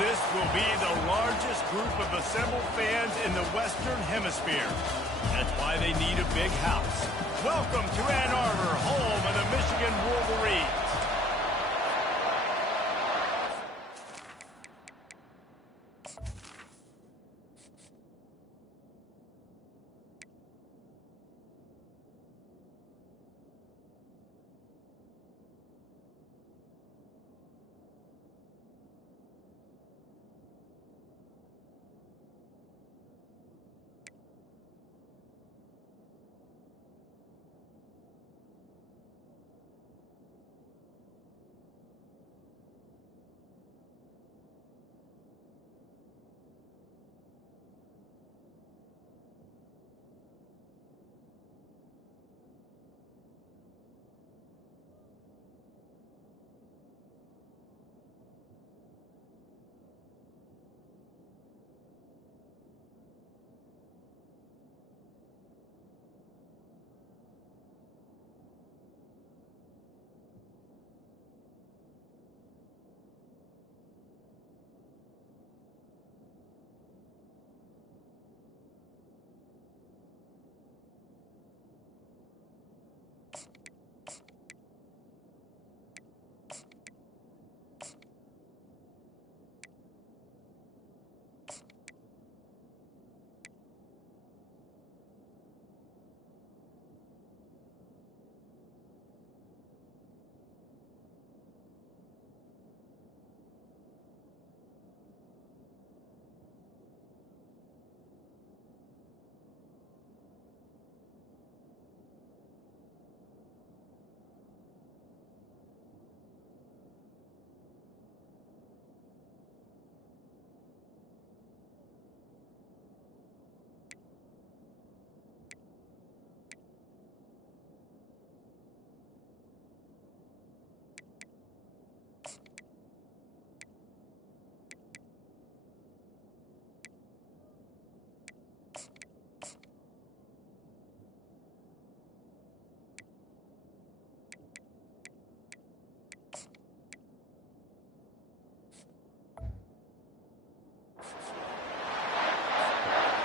This will be the largest group of assembled fans in the Western Hemisphere. That's why they need a big house. Welcome to Ann Arbor, home of the Michigan Wolverines.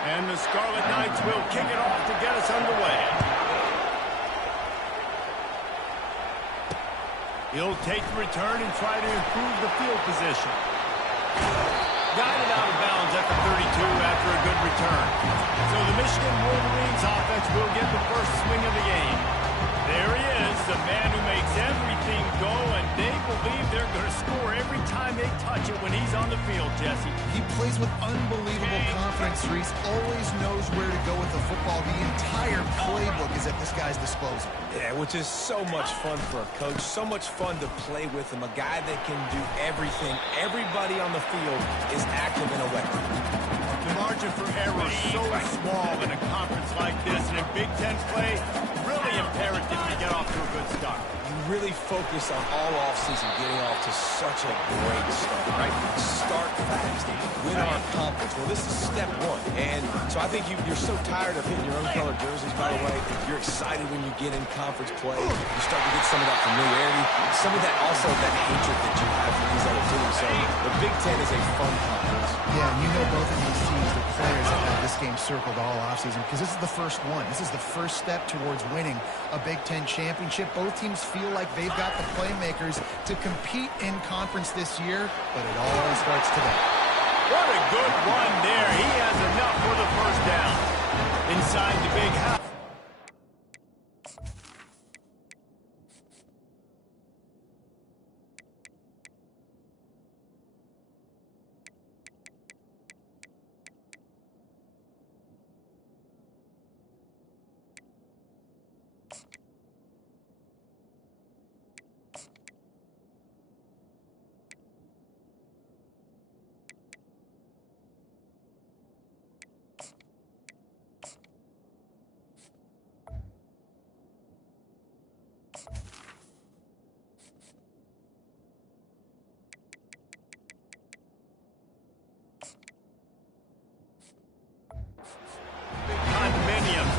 And the Scarlet Knights will kick it off to get us underway. He'll take the return and try to improve the field position. Guided out of bounds at the 32 after a good return. So the Michigan Wolverines offense will get the first swing of the game. There he is, the man who makes everything go, and they believe they're going to score every time they touch it when he's on the field, Jesse. He plays with unbelievable confidence, Reese. Always knows where to go with the football. The entire playbook is at this guy's disposal. Yeah, which is so much fun for a coach. So much fun to play with him. A guy that can do everything. Everybody on the field is active in a way. The margin for error is so small in a conference like this, and in Big Ten play, really imperative to get off to a good start. You really focus on all offseason getting off to such a great start, right? Start fast, win on conference. Well, this is step one. And so I think you're so tired of hitting your own color jerseys, by the way. You're excited when you get in conference play. You start to get some of that familiarity, some of that also that hatred that you have for these other teams. So the Big Ten is a fun conference. Yeah, and you know both of these teams, the players have had this game circled all offseason because this is the first one. This is the first step towards winning a Big Ten championship. Both teams feel like they've got the playmakers to compete in conference this year, but it all starts today. What a good run there. He has enough for the first down. Inside the big house.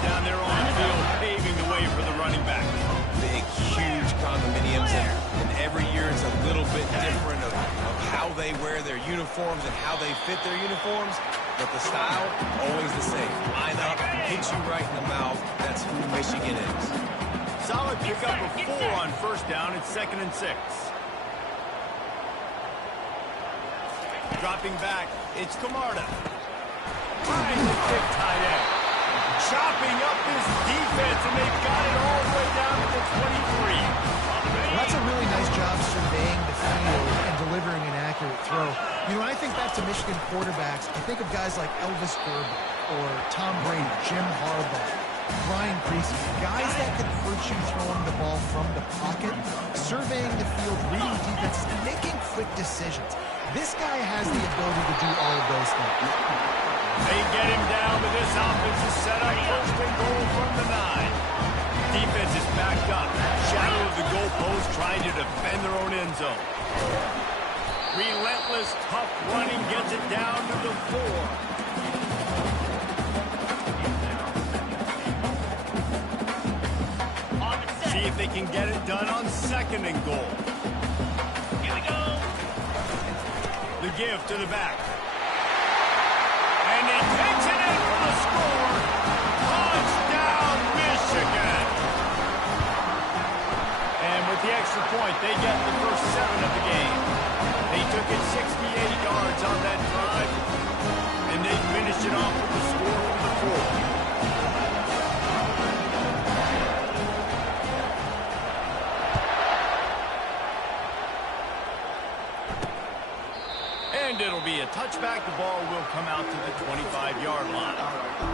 Down there on the field, paving the way for the running back. Big, huge condominiums, and every year it's a little bit different of how they they wear their uniforms and how they fit their uniforms, but the style, always the same. Line up, hit you right in the mouth. That's who Michigan is. Solid pickup of 4 on first down. It's 2nd and 6. Dropping back, it's Camarda. Trying to kick tight end. Chopping up this defense, and they've got it all the way down to the 23. Well, that's a really nice job surveying the field and delivering an accurate throw. You know, when I think back to Michigan quarterbacks, I think of guys like Elvis Gerber or Tom Brady, Jim Harbaugh, Brian Griese, guys that can hurt you throwing the ball from the pocket, surveying the field, reading defenses, and making quick decisions. This guy has the ability to do all of those things. They get him down, but this offense is set up 1st and goal from the 9. Defense is backed up. Shadow of the goalpost, trying to defend their own end zone. Relentless, tough running gets it down to the 4. See if they can get it done on 2nd and goal. Here we go. The give to the back. And he takes it in for the score. Touchdown, Michigan. And with the extra point, they get the first 7 of the game. They took it 68 yards on that drive, and they finished it off with the score from the 4. And it'll be a touchback. The ball will come out to the 25-yard line.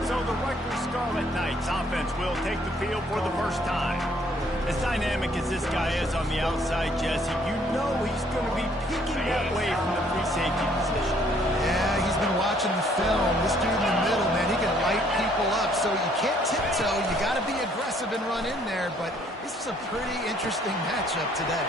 So the Rutgers Scarlet Knights offense will take the field for the first time. As dynamic as this guy is on the outside, Jesse, you know he's going to be peeking that way from the free safety position. Yeah, he's been watching the film. This dude in the middle, man, he can light people up. So you can't tiptoe. You got to be aggressive and run in there. But this is a pretty interesting matchup today.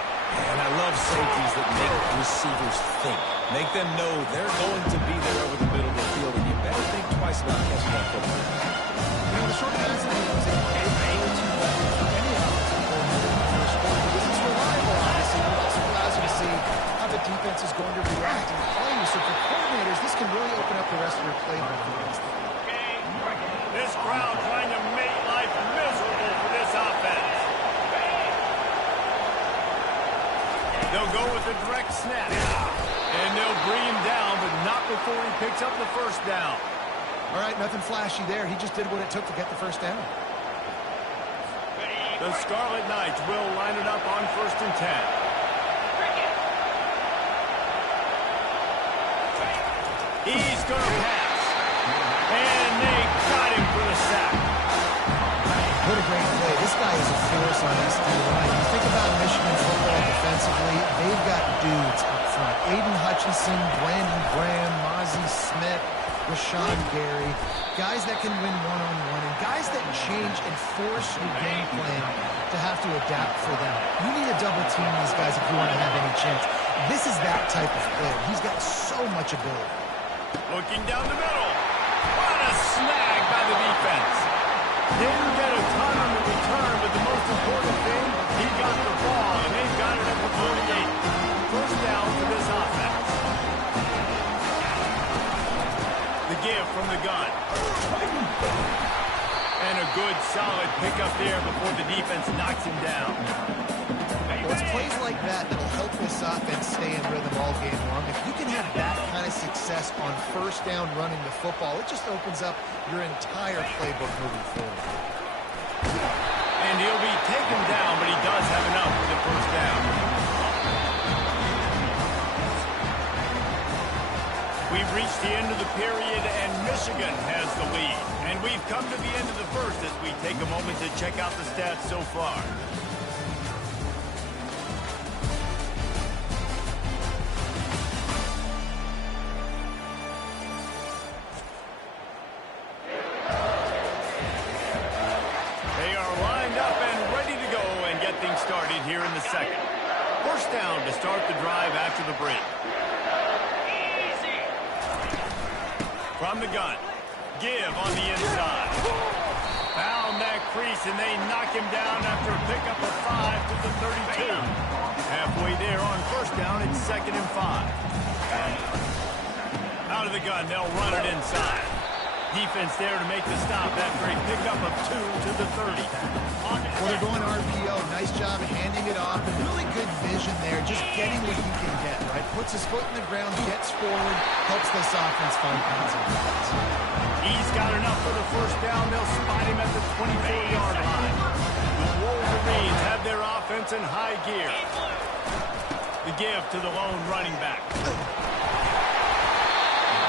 And I love safeties that make receivers think. Make them know they're going to be there over the middle of the field, and you better think twice about catching that football. You know, the short answer is a great go-to weapon for any offensive coordinator in the first quarter because it's reliable, obviously, but it also allows you to see how the defense is going to react and play you. So for coordinators, this can really open up the rest of your playbook for the rest of the game. This crowd trying to make life miserable for this offense. They'll go with a direct snap. And they'll bring him down, but not before he picks up the first down. All right, nothing flashy there. He just did what it took to get the first down. The Scarlet Knights will line it up on 1st and 10. He's going to pass. And they got him for the sack. What a great play. This guy is a force on this D-line. You think about Michigan football defensively, they've got dudes up front. Aiden Hutchinson, Brandon Graham, Mozzie Smith, Rashawn Gary. Guys that can win one-on-one and guys that change and force your game plan to have to adapt for them. You need to double team these guys if you want to have any chance. This is that type of player. He's got so much ability. Looking down the middle. What a snag by the defense. Didn't get a ton on the return, but the most important thing, he got the ball, and they've got it at the 48. First down for this offense. The give from the gun. And a good, solid pickup there before the defense knocks him down. Well, it's plays like that that'll help this offense stay in rhythm all game long. If you can have that kind of success on first down running the football, it just opens up your entire playbook moving forward. And he'll be taken down, but he does have enough for the first down. We've reached the end of the period, and Michigan has the lead. And we've come to the end of the first as we take a moment to check out the stats so far. They are lined up and ready to go and get things started here in the second. First down to start the drive after the break. From the gun, give on the inside. Found that crease, and they knock him down after a pickup of 5 to the 32. Halfway there on first down, it's 2nd and 5. the gun. They'll run it inside. Defense there to make the stop after a pickup of 2 to the 30. Well, they're going RPO. Nice job handing it off. And really good vision there, just getting what he can get, right? Puts his foot in the ground, gets forward, helps this offense find positive points. He's got enough for the first down. They'll spot him at the 24-yard line. The Wolverines have their offense in high gear. The give to the lone running back.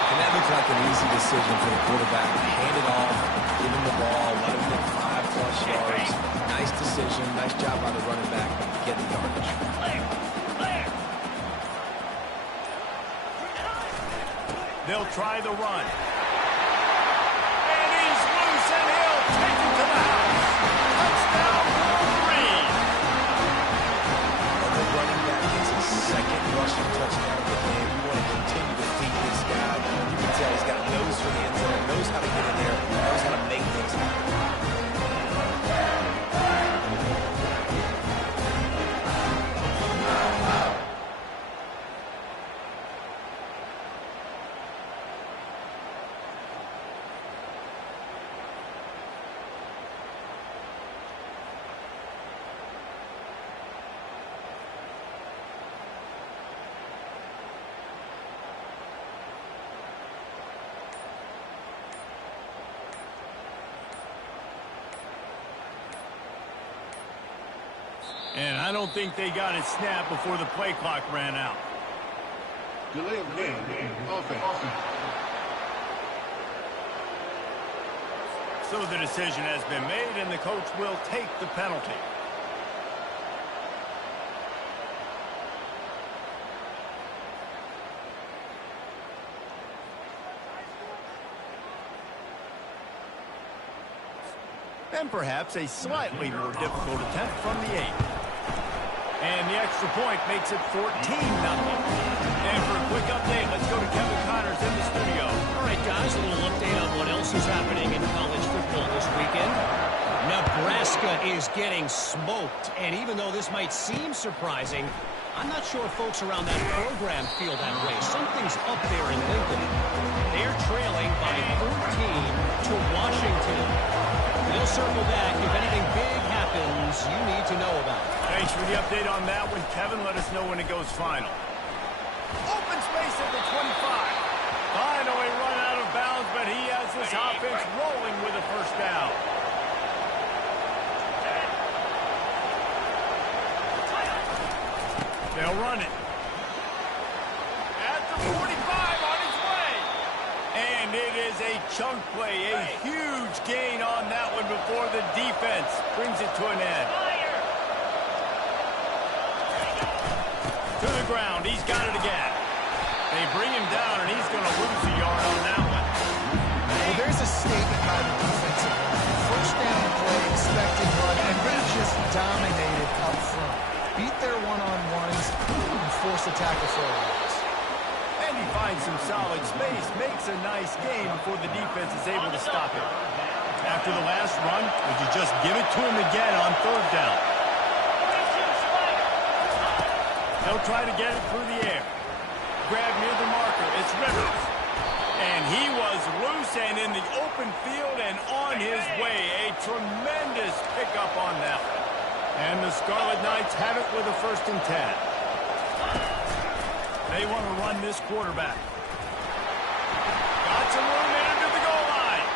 And that looks like an easy decision for the quarterback. Hand it off, give him the ball, let him get 5+ yards. Nice decision. Nice job by the running back. Get the yardage. They'll try the run. And he's loose, and he'll take it to the house. Touchdown, Wolverine. The running back gets his second rushing touchdown of the game. We want to continue to feed this guy. You can tell he's got a nose for the end zone, knows how to get in there, knows how to make things happen. And I don't think they got it snapped before the play clock ran out. Delay of game. Offense. So the decision has been made, and the coach will take the penalty. And perhaps a slightly more difficult attempt from the 8. And the extra point makes it 14-0. And for a quick update, let's go to Kevin Connors in the studio. All right, guys, a little update on what else is happening in college football this weekend. Nebraska is getting smoked, and even though this might seem surprising, I'm not sure folks around that program feel that way. Something's up there in Lincoln. They're trailing by 14 to Washington. We'll circle back. If anything big happens, you need to know about it. Thanks for the update on that one, Kevin. Let us know when it goes final. Open space at the 25. Finally run out of bounds, but he has this offense rolling with a first down. They'll run it. At the 45, on his way. And it is a chunk play, a huge gain on that one before the defense brings it to an end. To the ground, he's got it again. They bring him down, and he's going to lose a yard on that one. Well, there's a statement by the defensive line. First down play, expected run, and they just dominated up front. Beat their one-on-ones and force a tackle for a loss. And he finds some solid space, makes a nice game before the defense is able to stop him. After the last run, would you just give it to him again on third down? They'll try to get it through the air. Grab near the marker. It's Rivers. And he was loose and in the open field and on his way. A tremendous pickup on that one. And the Scarlet Knights have it with a 1st and 10. They want to run this quarterback. Got some room into the goal line.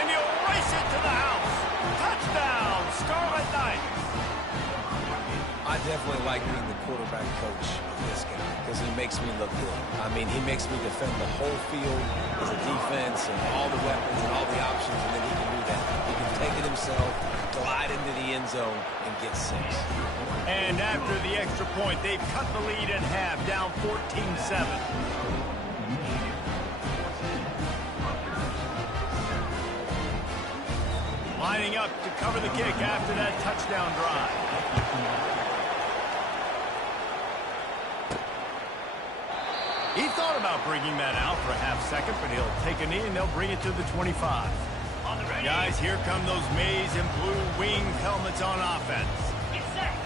And he'll race it to the house. Touchdown, Scarlet Knights. I definitely like being the quarterback coach of this guy because he makes me look good. I mean, he makes me defend the whole field as a defense and all the weapons and all the options, and then he can do that. He can take it himself, glide into the end zone, and get 6. And after the extra point, they've cut the lead in half, down 14-7. Lining up to cover the kick after that touchdown drive. He thought about bringing that out for a half second, but he'll take a knee and they'll bring it to the 25. Guys, here come those maize and blue winged helmets on offense.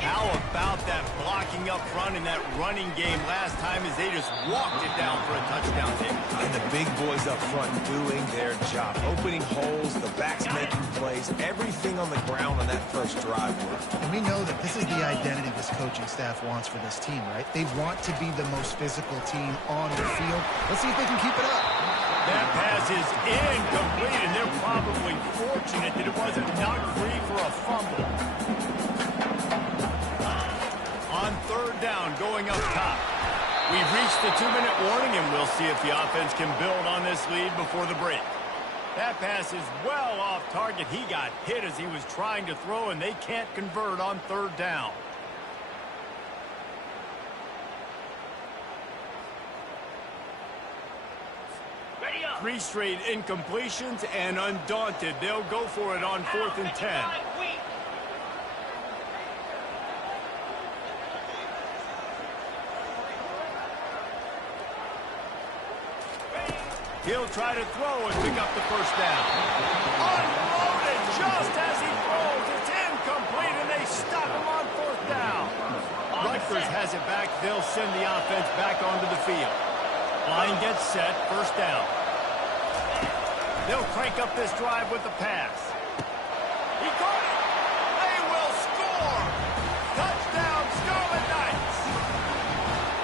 How about that blocking up front in that running game last time as they just walked it down for a touchdown hit? And the big boys up front doing their job. Opening holes, the backs making plays, everything on the ground on that first drive worked. And we know that this is the identity this coaching staff wants for this team, right? They want to be the most physical team on the field. Let's see if they can keep it up. That pass is incomplete, and they're probably fortunate that it wasn't knocked free for a fumble. On third down, going up top. We've reached the 2-minute warning, and we'll see if the offense can build on this lead before the break. That pass is well off target. He got hit as he was trying to throw, and they can't convert on third down. Three straight incompletions, and undaunted, they'll go for it on 4th and 10. He'll try to throw and pick up the first down. Unloaded just as he throws. It's incomplete, and they stop him on 4th down. Rutgers has it back. They'll send the offense back onto the field. Line gets set, first down. They'll crank up this drive with the pass. He caught it. They will score. Touchdown, Scarlet Knights.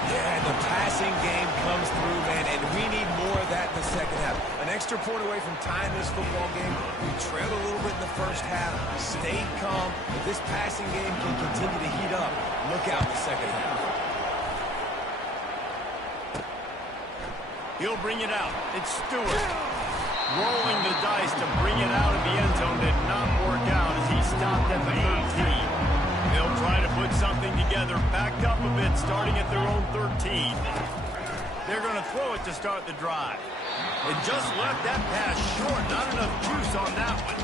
Yeah, the passing game comes through, man, and we need more of that in the second half. An extra point away from tying this football game. We trailed a little bit in the first half, stayed calm. If this passing game can continue to heat up, look out in the second half. He'll bring it out. It's Stewart. Rolling the dice to bring it out of the end zone did not work out as he stopped at the 13. They'll try to put something together, backed up a bit, starting at their own 13. They're going to throw it to start the drive. It just left that pass short. Not enough juice on that one.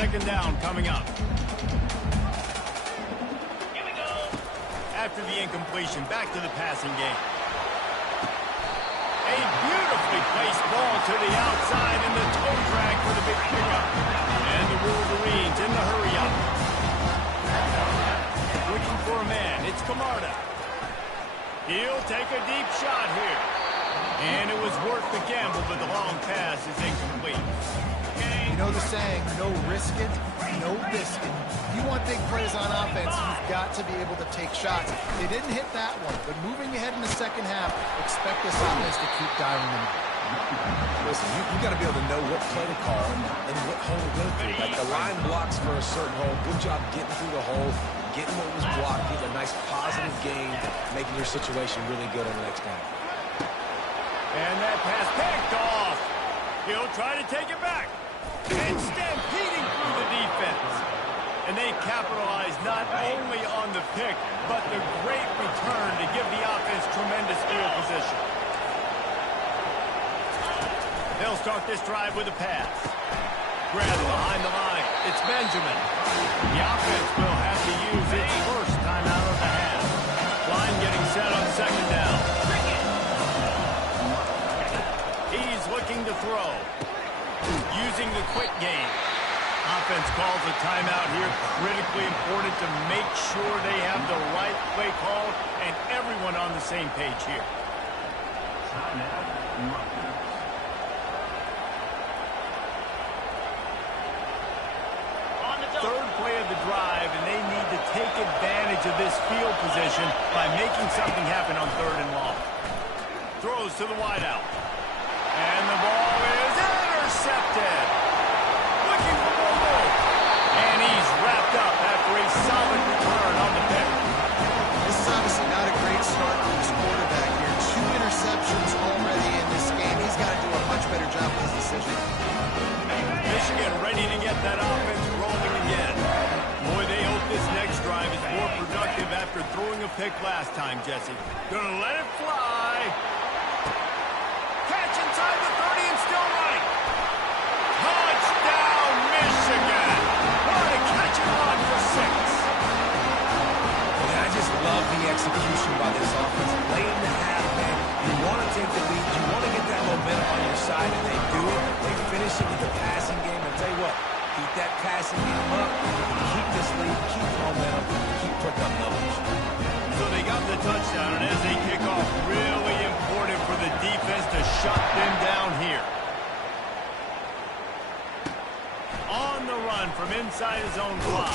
Second down coming up. Here we go. After the incompletion, back to the passing game. A beautifully placed ball to the outside, and the toe drag for the big pickup. And the Wolverines in the hurry-up. Looking for a man. It's Camarda. He'll take a deep shot here. And it was worth the gamble, but the long pass is incomplete. You know the saying, no risking, no biscuit. You want big plays on offense, you've got to be able to take shots. They didn't hit that one, but moving ahead in the second half, expect this offense to keep dialing them up. Listen, you got to be able to know what play to call and what hole to go through. Like the line blocks for a certain hole. Good job getting through the hole, getting what was blocked, getting a nice positive gain, making your situation really good on the next down. And that pass picked off. He'll try to take it back. And stampeding through the defense. And they capitalize not only on the pick, but the great return to give the offense tremendous field position. They'll start this drive with a pass. Grab behind the line. It's Benjamin. The offense will have to use its first timeout of the half. Line getting set on second down. He's looking to throw. Using the quick game. Offense calls a timeout here. Critically important to make sure they have the right play call and everyone on the same page here. Third play of the drive, and they need to take advantage of this field position by making something happen on 3rd and long. Throws to the wideout. And the ball is intercepted. Looking for more room. And he's wrapped up after a solid return on the pick. This is obviously not a great start for this quarterback here. 2 interceptions already in this game. He's got to do a much better job with his decision. Michigan ready to get that offense rolling again. Boy, they hope this next drive is more productive after throwing a pick last time, Jesse. Gonna let it fly. Catch inside the 30 and still running. Touchdown, Michigan. What a catch and run for 6. And I just love the execution by this offense. Late in the half, man, you want to take the lead. You want to get that momentum on your side, and they do it. They finish it with the passing game. I'll tell you what, keep that passing game up, keep this lead defensively, keep momentum, keep putting up numbers. So they got the touchdown, and as they kick off, really important for the defense to shut them down here. On the run from inside his own block.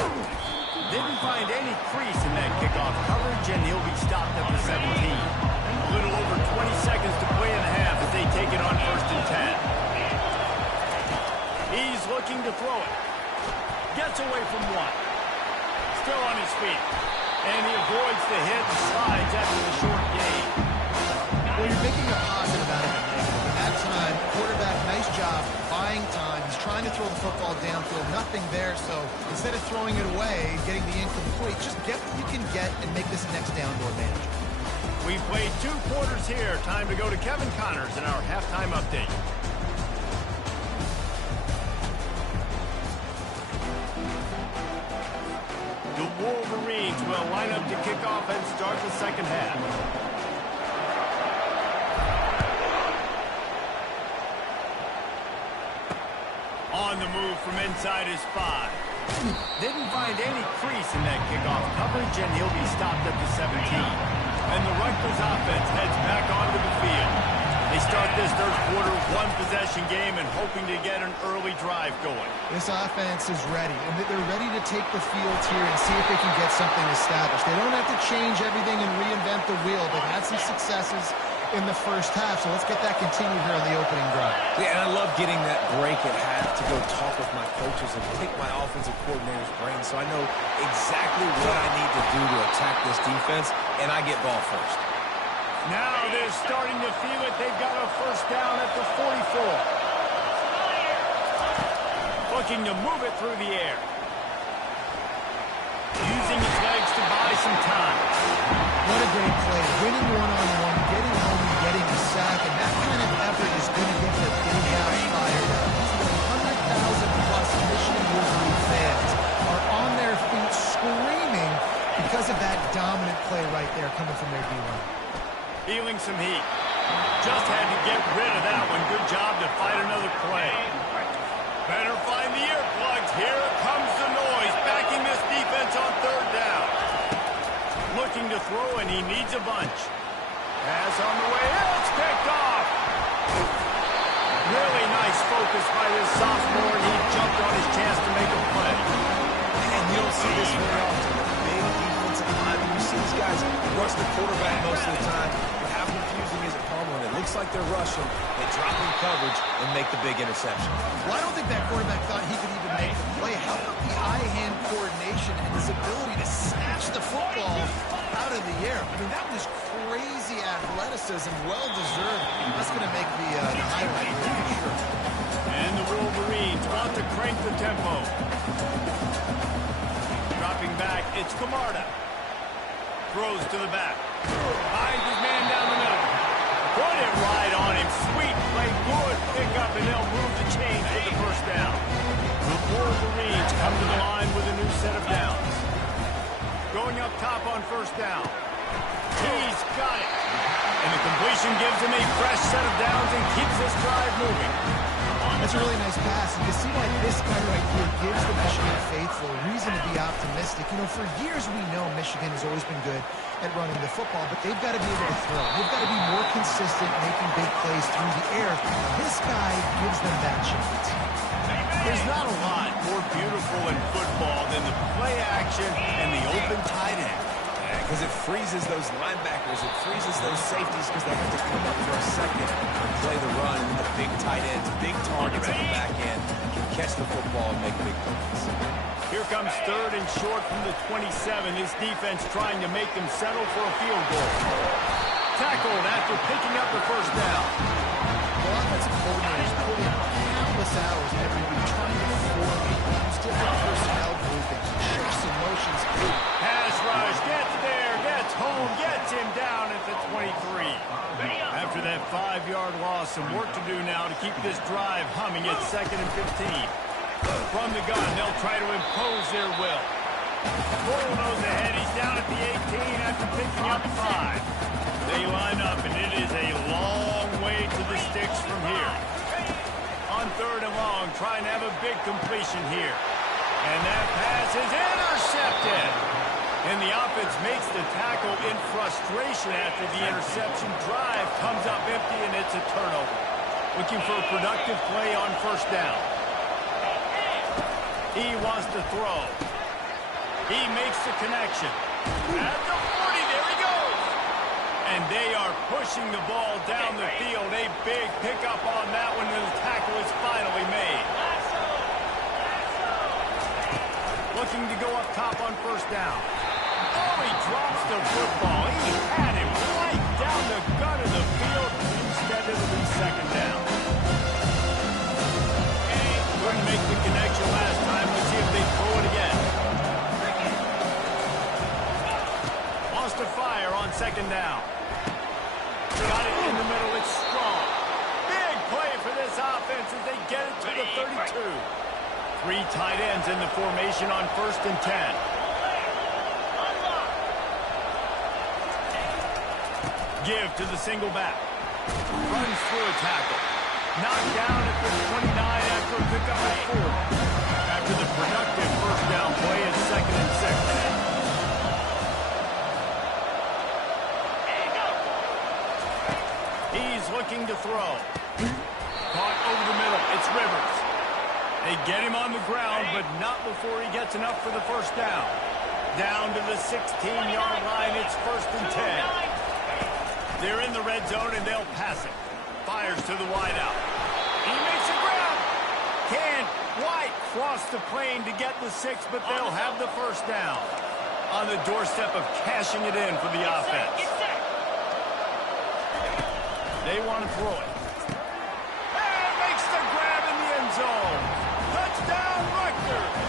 Didn't find any crease in that kickoff coverage, and he'll be stopped at the 17. A little over 20 seconds to play in the half as they take it on 1st and 10. He's looking to throw it. Gets away from one. Still on his feet. And he avoids the hit and slides after the short gain. Well, you're making a positive out of a negative. In that time, quarterback, nice job, buying time. He's trying to throw the football downfield. Nothing there, so instead of throwing it away, getting the incomplete, just get what you can get and make this next down more manageable. We played 2 quarters here. Time to go to Kevin Connors in our halftime update. The Wolverines will line up to kick off and start the second half. On the move from inside his 5. Didn't find any crease in that kickoff coverage, and he'll be stopped at the 17. And the Rutgers offense heads back onto the field. They start this third quarter 1-possession game and hoping to get an early drive going. This offense is ready, and they're ready to take the field here and see if they can get something established. They don't have to change everything and reinvent the wheel. They've had some successes in the first half, so let's get that continued here on the opening drive. Yeah, and I love getting that break at half to go talk with my coaches and pick my offensive coordinator's brain so I know exactly what I need to do to attack this defense, and I get ball first. Now they're starting to feel it. They've got a first down at the 44. Looking to move it through the air. Using his legs to buy some time. What a great play. Winning one-on-one, getting home and getting a sack, and that kind of effort is going to get the big house fired up. 100,000-plus Michigan Wolverine fans are on their feet screaming because of that dominant play right there coming from their D-line. Feeling some heat. Just had to get rid of that one. Good job to fight another play. Better find the earplugs. Here comes the noise. Backing this defense on 3rd down. Looking to throw, and he needs a bunch. Pass on the way. It's picked off. Really nice focus by this sophomore, and he jumped on his chance to make a play. And you don't see this very often. Big defensive linemen. You see these guys rush the quarterback most of the time. But how confusing is it when it looks like they're rushing, they drop in coverage and make the big interception? Well, I don't think that quarterback thought he could even make the play. How about the eye-hand coordination and his ability to snatch the football out of the air? I mean, that was crazy athleticism, well-deserved. That's going to make the highlight here for sure. And the Wolverines want to crank the tempo. Dropping back, it's Camarda. Throws to the back. Finds his man down the middle. Put it right on him. Sweet play, good pickup, and they'll move the chains with the first down. The Wolverines come to the line with a new set of downs. Going up top on 1st down. He's got it. And the completion gives him a fresh set of downs and keeps this drive moving. That's a really nice pass. You can see why this guy right here gives the Michigan faithful a reason to be optimistic. You know, for years we know Michigan has always been good at running the football, but they've got to be able to throw. They've got to be more consistent, making big plays through the air. This guy gives them that chance. There's not a lot more beautiful in football than the play action and the open tight end. Because it freezes those linebackers, it freezes those safeties because they have to come up for a second and play the run. And the big tight ends, big targets at the back end can catch the football and make big plays. Here comes 3rd and short from the 27. This defense trying to make them settle for a field goal. Tackled after picking up the first down. The offensive coordinators put in countless hours every week trying to formate, use different personnel groupings, shifts and motions. Pass rush, gets there, gets home, gets him down at the 23. After that 5-yard loss, some work to do now to keep this drive humming at 2nd and 15. From the gun, they'll try to impose their will. Bull knows ahead. He's down at the 18 after picking up 5. They line up, and it is a long way to the sticks from here. On 3rd and long, trying to have a big completion here. And that pass is intercepted. And the offense makes the tackle in frustration after the interception. Drive comes up empty, and it's a turnover. Looking for a productive play on first down. He wants to throw. He makes the connection. At the 40, there he goes. And they are pushing the ball down the field. A big pickup on that one, and the tackle is finally made. Looking to go up top on first down. Oh, he drops the football. He had him right down the gut of the field. Instead, it'll be second down. Couldn't make the connection last time. Let's see if they throw it again. Wants to fire on second down. Got it in the middle. It's strong. Big play for this offense as they get it to the 32. 3 tight ends in the formation on 1st and 10. Give to the single back. Runs through a tackle. Knocked down at the 29 after a pickup at 4. After the productive first down play, it's 2nd and 6. He's looking to throw. Caught over the middle. It's Rivers. They get him on the ground, but not before he gets enough for the first down. Down to the 16-yard line. It's 1st and 10. They're in the red zone, and they'll pass it. Fires to the wideout. He makes a grab. Can't quite cross the plane to get the 6, but they'll have the first down. On the doorstep of cashing it in for the offense. They want to throw it. And makes the grab in the end zone. Touchdown, Rutgers.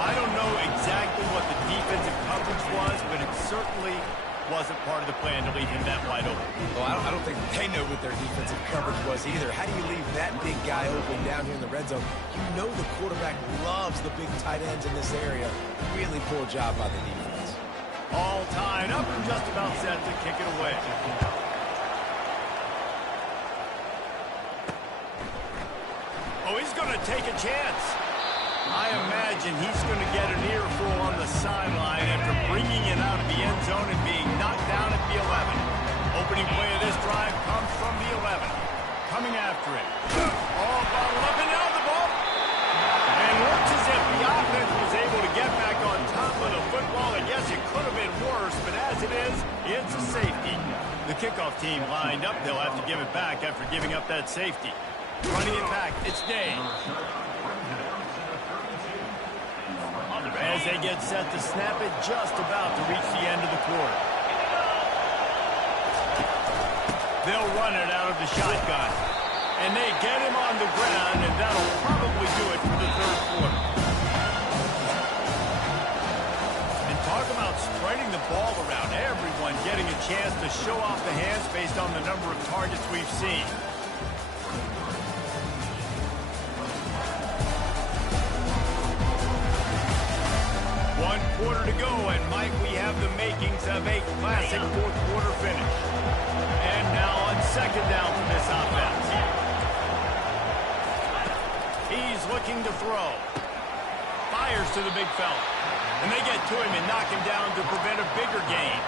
I don't know exactly what the defensive coverage was, but it certainly wasn't part of the plan to leave him that wide open. Well, I don't think they know what their defensive coverage was either. How do you leave that big guy open down here in the red zone? You know the quarterback loves the big tight ends in this area. Really poor job by the defense. All tied up and just about set to kick it away. Oh, he's going to take a chance. I imagine he's going to get an earful on the sideline after bringing it out of the end zone and being knocked down at the 11. Opening play of this drive comes from the 11. Coming after it. All bottled up and down the ball. And looks as if the offense was able to get back on top of the football. And yes, it could have been worse, but as it is, it's a safety. The kickoff team lined up. They'll have to give it back after giving up that safety. Running it back, it's Day. As they get set to snap it, just about to reach the end of the quarter. They'll run it out of the shotgun. And they get him on the ground, and that'll probably do it for the third quarter. And talk about spreading the ball around. Everyone getting a chance to show off the hands based on the number of targets we've seen. 1 quarter to go, and Mike, we have the makings of a classic fourth quarter finish. And now on second down for this offense. He's looking to throw. Fires to the big fella. And they get to him and knock him down to prevent a bigger gain.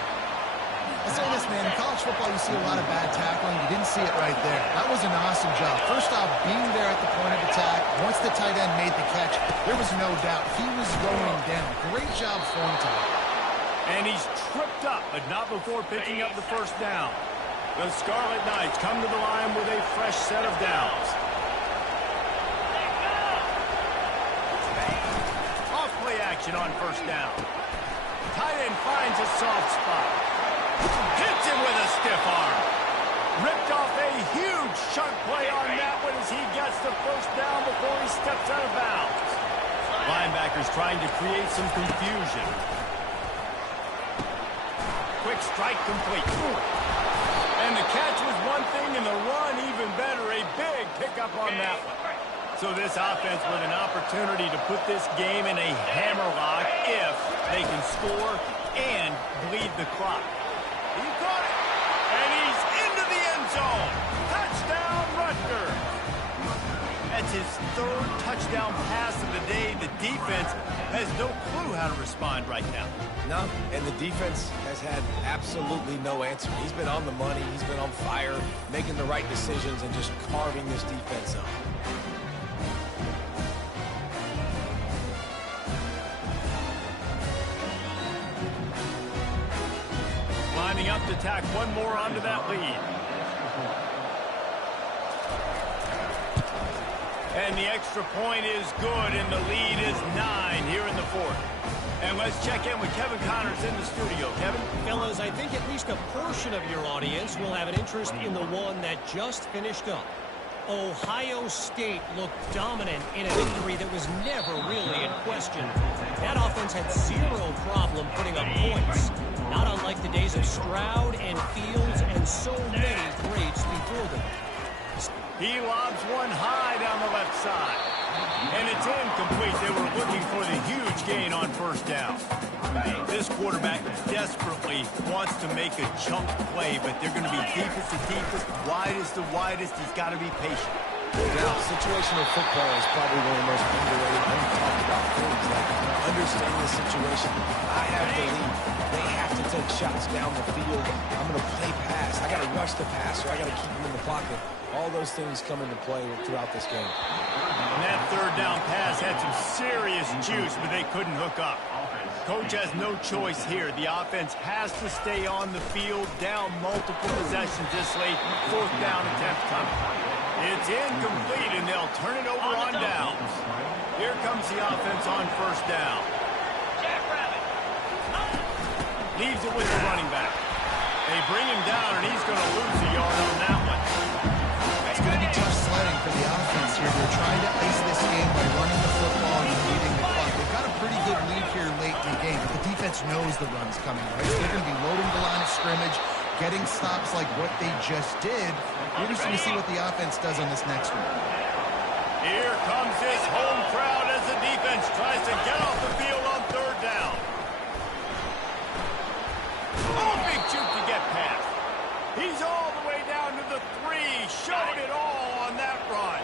I'll say this, man. In college football, you see a lot of bad tackling. You didn't see it right there. That was an awesome job. First off, being there at the point of attack. Once the tight end made the catch, there was no doubt he was going down. Great job form time. And he's tripped up, but not before picking up the first down. The Scarlet Knights come to the line with a fresh set of downs. Off play action on first down. Tight end finds a soft spot. Hits him with a stiff arm. Ripped off a huge chunk play on that one as he gets the first down before he steps out of bounds. Linebackers trying to create some confusion. Quick strike complete. And the catch was one thing and the run even better. A big pickup on that one. So this offense with an opportunity to put this game in a hammerlock if they can score and bleed the clock. He caught it, and he's into the end zone. Touchdown, Rutgers. That's his third touchdown pass of the day. The defense has no clue how to respond right now. No, and the defense has had absolutely no answer. He's been on the money. He's been on fire, making the right decisions and just carving this defense up. Lining up to tack one more onto that lead. And the extra point is good, and the lead is 9 here in the fourth. And let's check in with Kevin Connors in the studio. Kevin? Fellas, I think at least a portion of your audience will have an interest in the one that just finished up. Ohio State looked dominant in a victory that was never really in question. That offense had zero problem putting up points, not unlike the days of Stroud and Fields and so many greats before them. He lobs one high down the left side. And it's incomplete. They were looking for the huge gain on first down. This quarterback desperately wants to make a chunk play, but they're going to be deepest to deepest, widest to widest. He's got to be patient. Now, situational football is probably one of the most underrated, talked about things. Like, understanding the situation. I have the lead. They have to take shots down the field. I'm going to play pass. I got to rush the pass, or I got to keep him in the pocket. All those things come into play throughout this game. And that third down pass had some serious juice, but they couldn't hook up. Coach has no choice here. The offense has to stay on the field, down multiple possessions this late. Fourth down attempt coming. It's incomplete, and they'll turn it over on downs. Here comes the offense on first down. Leaves it with the running back. They bring him down, and he's going to lose a yard on that one. It's going to be tough sledding for the offense here. They're trying to ice this game by running the football and leading the clock. They've got a pretty good lead here late in the game, but the defense knows the run's coming, right? So they're going to be loading the line of scrimmage, getting stops like what they just did. We're just going to see what the offense does on this next one. Here comes this home crowd as the defense tries to get off the field on third down. Oh, big juke to get past. He's all the way down to the 3, showed it all on that run.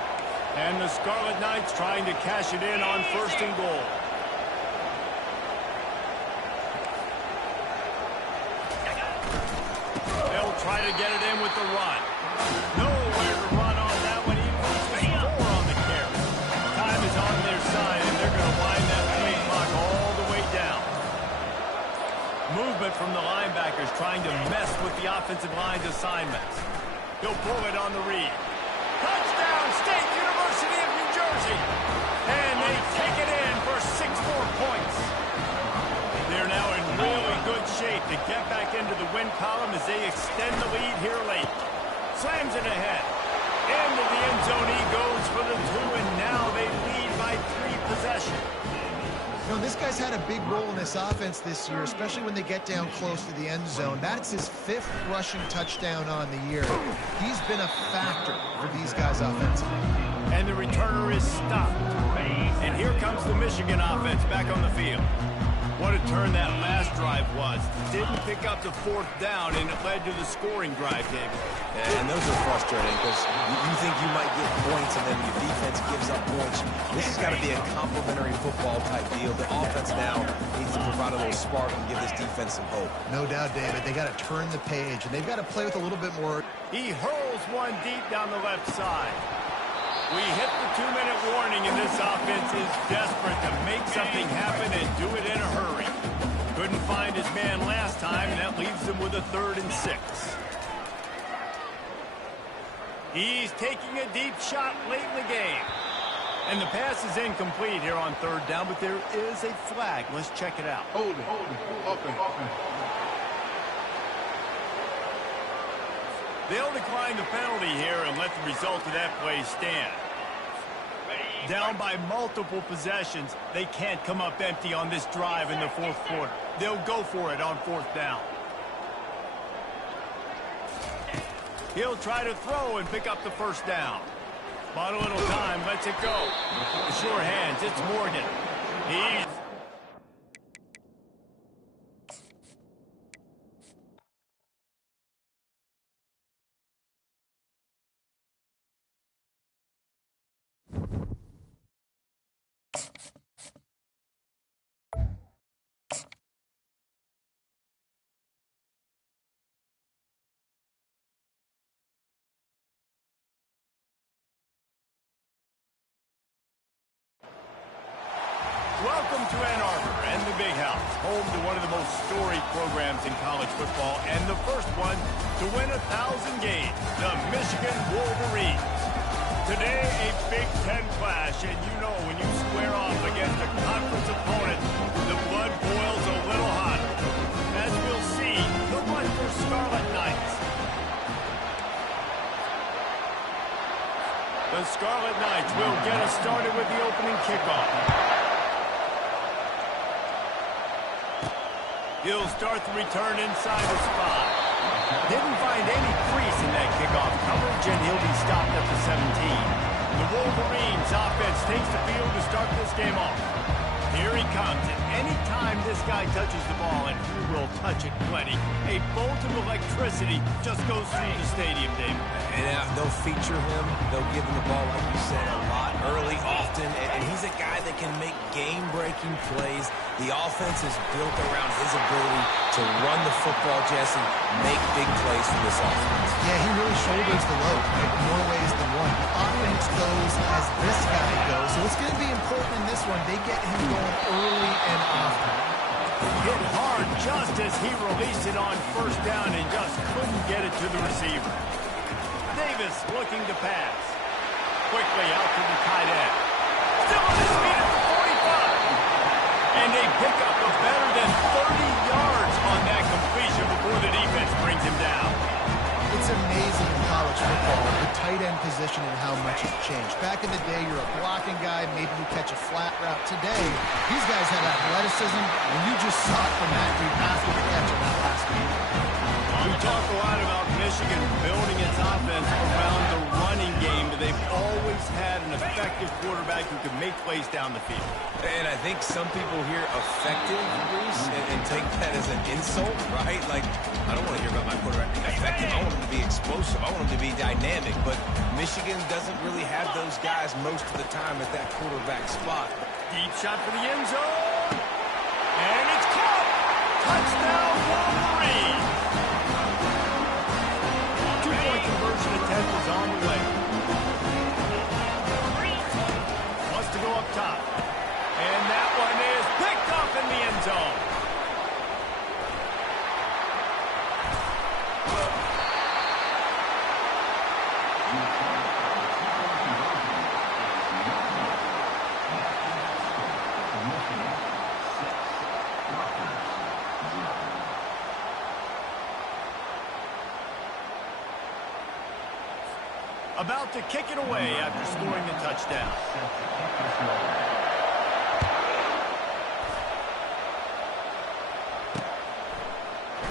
And the Scarlet Knights trying to cash it in on first and goal. They'll try to get it in with the run. Nowhere to run on that one. He loses 4 on the carry. Time is on their side, and they're going to wind that play clock all the way down. Movement from the linebackers trying to mess with the offensive line's assignments. He'll pull it on the read. Touchdown, State University of New Jersey. And they take it in for 6 more points. They're now in really good shape to get back into the win column as they extend the lead here late. Slams it ahead. Into the end zone he goes for the 2, and now they lead by 3 possessions. You know, this guy's had a big role in this offense this year, especially when they get down close to the end zone. That's his 5th rushing touchdown on the year. He's been a factor for these guys offensively. And the returner is stopped. And here comes the Michigan offense back on the field. What a turn that last drive was. Didn't pick up the 4th down, and it led to the scoring drive, David. Yeah, and those are frustrating because you think you might get points, and then your defense gives up points. This has got to be a complementary football type deal. The offense now needs to provide a little spark and give this defense some hope. No doubt, David. They got to turn the page, and they've got to play with a little bit more. He hurls one deep down the left side. We hit the 2-minute warning, and this offense is desperate to make something happen and do it in a hurry. Couldn't find his man last time, and that leaves him with a 3rd and 6. He's taking a deep shot late in the game. And the pass is incomplete here on 3rd down, but there is a flag. Let's check it out. Hold it. Offense. They'll decline the penalty here and let the result of that play stand. Down by multiple possessions, they can't come up empty on this drive in the 4th quarter. They'll go for it on 4th down. He'll try to throw and pick up the 1st down. But a little time, lets it go. The sure hands, it's Morgan. He's Welcome to Ann Arbor and the Big House, home to one of the most storied programs in college football and the first one to win 1,000 games, the Michigan Wolverines. Today, a Big Ten clash, and you know when you square off against a conference opponent, the blood boils a little hotter. As we'll see, the Rutgers Scarlet Knights. The Scarlet Knights will get us started with the opening kickoff. He'll start the return inside the spot. Didn't find any crease in that kickoff coverage, and he'll be stopped at the 17. The Wolverines offense takes the field to start this game off. Here he comes, and anytime this guy touches the ball, and he will touch it plenty, a bolt of electricity just goes through the stadium, Dave. And they'll feature him. They'll give him the ball, like you said, a lot, early, often. And he's a guy that can make game-breaking plays. The offense is built around his ability to run the football, Jesse, make big plays for this offense. Yeah, he really shoulders the load, right? More ways than one. The offense goes as this guy goes. So it's going to be important in this one. They get him going early and often. Hit hard just as he released it on first down and just couldn't get it to the receiver. Davis looking to pass. Quickly out to the tight end. Still on his feet at the 45. And a pickup of better than 30 yards on that completion before the defense brings him down. It's amazing in college football, the tight end position and how much it's changed. Back in the day, you're a blocking guy, maybe you catch a flat route. Today, these guys have athleticism, and you just saw it from that dude after the catch on that last game. We talk a lot about Michigan building its offense around the running game, but they've always had an effective quarterback who can make plays down the field. And I think some people hear effective, Bruce, and take that as an insult, right? Like, I don't want to hear about my quarterback being effective. I want him to be explosive. I want him to be dynamic. But Michigan doesn't really have those guys most of the time at that quarterback spot. Deep shot for the end zone. And it's caught. Touchdown, Wolverine. Two-point conversion attempt is on the way. Wants to go up top. And that one is picked up in the end zone. About to kick it away after scoring the touchdown.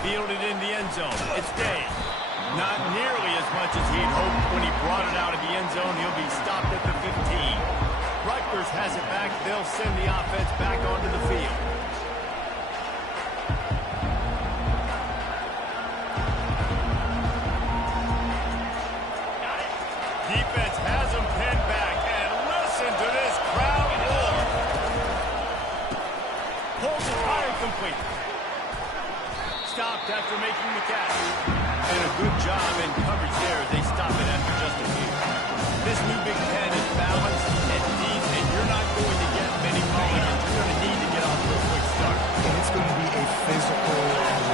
Fielded in the end zone. It's Day. Not nearly as much as he'd hoped when he brought it out of the end zone. He'll be stopped at the 15. Rutgers has it back. They'll send the offense back onto the field. Defense has him pinned back, and listen to this crowd roar. Pulls it high and complete. Stopped after making the catch. And a good job in coverage there as they stop it after just a few. This new Big Ten is balanced and deep, and you're not going to get many mulligans. You're going to need to get off to a quick start. And it's going to be a physical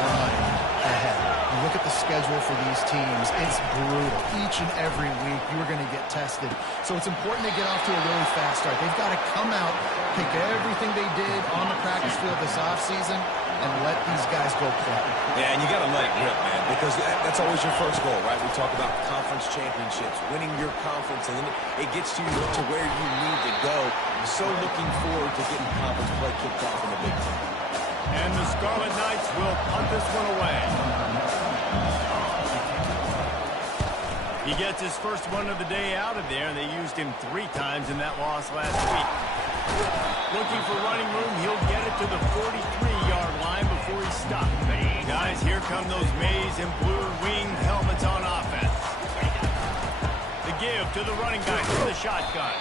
run ahead. You look at the schedule for these teams, it's brutal. Each and every week, you are going to get tested. So it's important to get off to a really fast start. They've got to come out, pick everything they did on the practice field this offseason, and let these guys go play. Yeah, and you got to let it rip, man, because that's always your first goal, right? We talk about conference championships, winning your conference, and then it gets you to where you need to go. So looking forward to getting conference play kicked off in the Big Ten. And the Scarlet Knights will punt this one away. He gets his first one of the day out of there, and they used him 3 times in that loss last week. Looking for running room, he'll get it to the 43-yard line before he's stopped. Guys, here come those maize and blue wing helmets on offense. The give to the running back with the shotgun.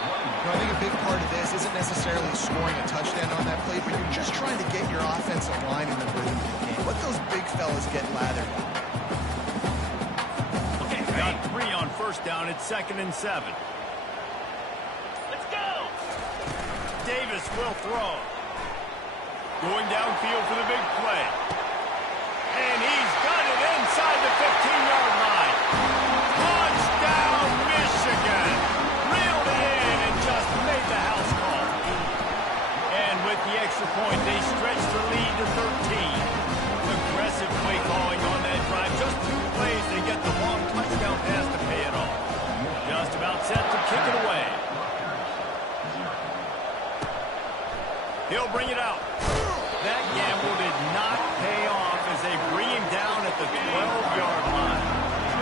I think a big part of this isn't necessarily scoring a touchdown on that play, but you're just trying to get your offensive line in the rhythm of the game. Let those big fellas get lathered. Got 3 on first down. It's 2nd and 7. Davis will throw. Going downfield for the big play. And he's got it inside the 15-yard line. Touchdown, Michigan. Reeled it in and just made the house call. And with the extra point, they stretch the lead to 13. Aggressive play calling on that drive. Just 2 plays, they get the long touchdown pass to pay it off. Just about set to kick it away. He'll bring it out. That gamble did not pay off as they bring him down at the 12-yard line.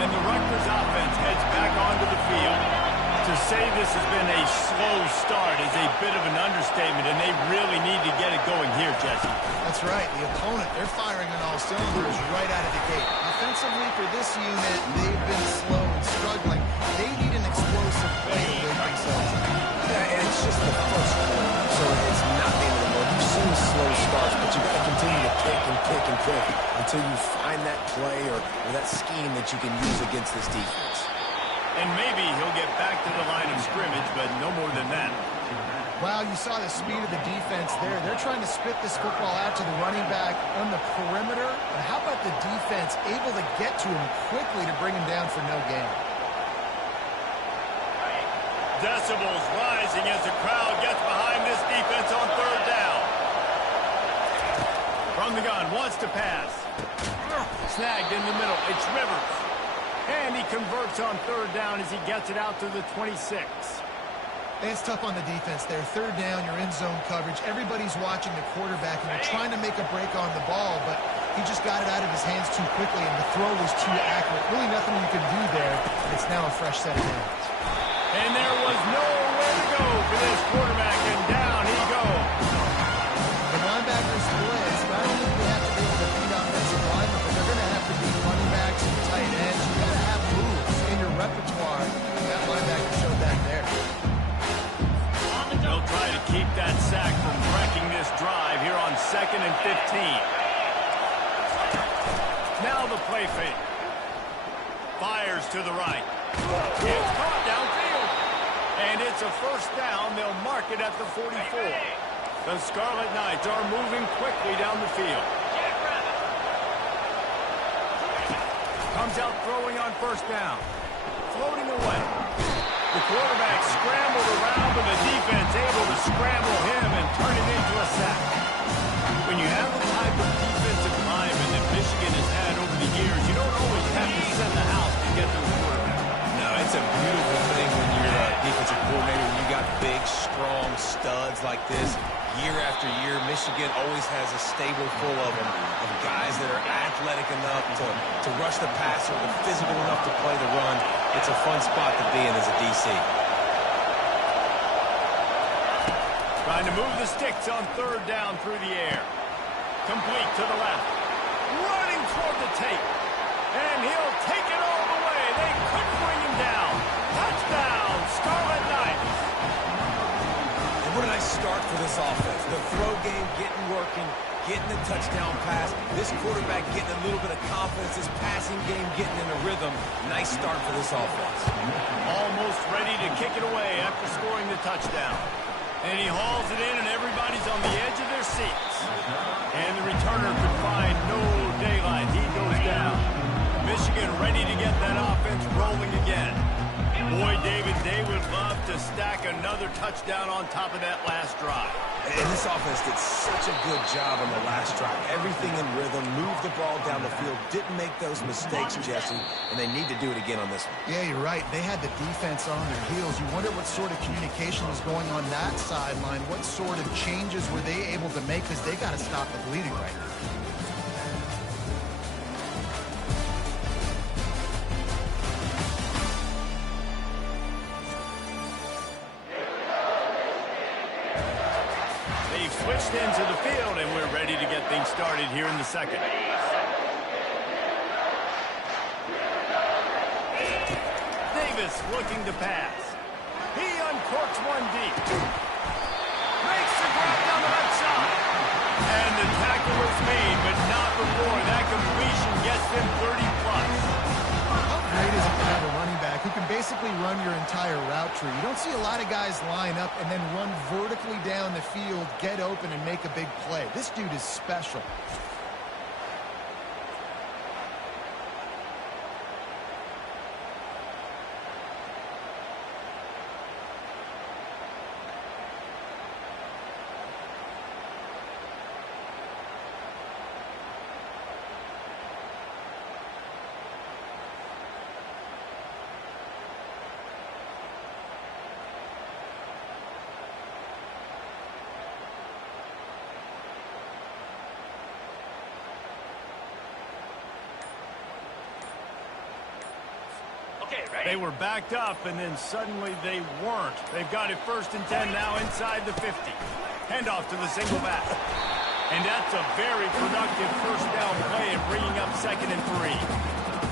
And the Rutgers offense heads back onto the field. To say this has been a slow start is a bit of an understatement, and they really need to get it going here, Jesse. That's right. The opponent, they're firing on all cylinders right out of the gate. Offensively, for this unit, they've been slow and struggling. They need an explosive play to win themselves. Yeah, and it's just the first quarter, so it's not the end of the world. You've seen slow starts, but you got to continue to pick and pick and pick until you find that play or that scheme that you can use against this defense. And maybe he'll get back to the line of scrimmage, but no more than that. Wow, you saw the speed of the defense there. They're trying to spit this football out to the running back on the perimeter. But how about the defense able to get to him quickly to bring him down for no gain? Decibels rising as the crowd gets behind this defense on 3rd down. From the gun, wants to pass. Snagged in the middle. It's Rivers. And he converts on 3rd down as he gets it out to the 26. It's tough on the defense there. 3rd down, you're in zone coverage. Everybody's watching the quarterback, and they're trying to make a break on the ball, but he just got it out of his hands too quickly, and the throw was too accurate. Really nothing you can do there. It's now a fresh set of downs. And there was nowhere to go for this quarterback, and down he goes. The linebackers blitz. Not only do they have to be able to beat offensive linemen, but they're going to have to beat running backs and tight ends. You got to have moves in your repertoire. That linebacker showed that there. They'll try to keep that sack from wrecking this drive here on 2nd and 15. Now the play fake. Fires to the right. It's caught downfield. And it's a 1st down. They'll mark it at the 44. The Scarlet Knights are moving quickly down the field. Comes out throwing on 1st down. Floating away. The quarterback scrambled around, but the defense able to scramble him and turn it into a sack. When you have the type of defensive lineman that Michigan has had over the years, you don't always have to send the house to get to the quarterback. No, it's a beautiful thing when you're a defensive coordinator, when you got big, strong studs like this. Year after year, Michigan always has a stable full of them, of guys that are athletic enough to rush the passer, or physical enough to play the run. It's a fun spot to be in as a DC. Trying to move the sticks on 3rd down through the air. Complete to the left. Running toward the tape. And he'll take it all the way. They couldn't bring him down. Touchdown, Scarlet Knights. And what a nice start for this offense. The throw game getting working, getting the touchdown pass. This quarterback getting a little bit of confidence. This passing game getting in a rhythm. Nice start for this offense. Almost ready to kick it away after scoring the touchdown. And he hauls it in, and everybody's on the edge of their seats. And the returner could find no daylight. He goes down. Michigan ready to get that offense rolling again. Boy, David, they would love to stack another touchdown on top of that last drive. And this offense did such a good job on the last drive. Everything in rhythm, moved the ball down the field, didn't make those mistakes, Jesse, and they need to do it again on this one. Yeah, you're right. They had the defense on their heels. You wonder what sort of communication was going on that sideline. What sort of changes were they able to make, because they got to stop the bleeding right now. Switched into the field, and we're ready to get things started here in the 2nd. Davis looking to pass. He uncorks one deep. Makes the grab down the right side. And the tackle is made, but not before that completion gets them 30+. How great is it to have a running back who can basically run your entire route tree. You don't see a lot of guys line up and then run vertically down the field, get open, and make a big play. This dude is special. They were backed up, and then suddenly they weren't. They've got it 1st and 10 now inside the 50. Handoff to the single back. And that's a very productive first down play and bringing up 2nd and 3.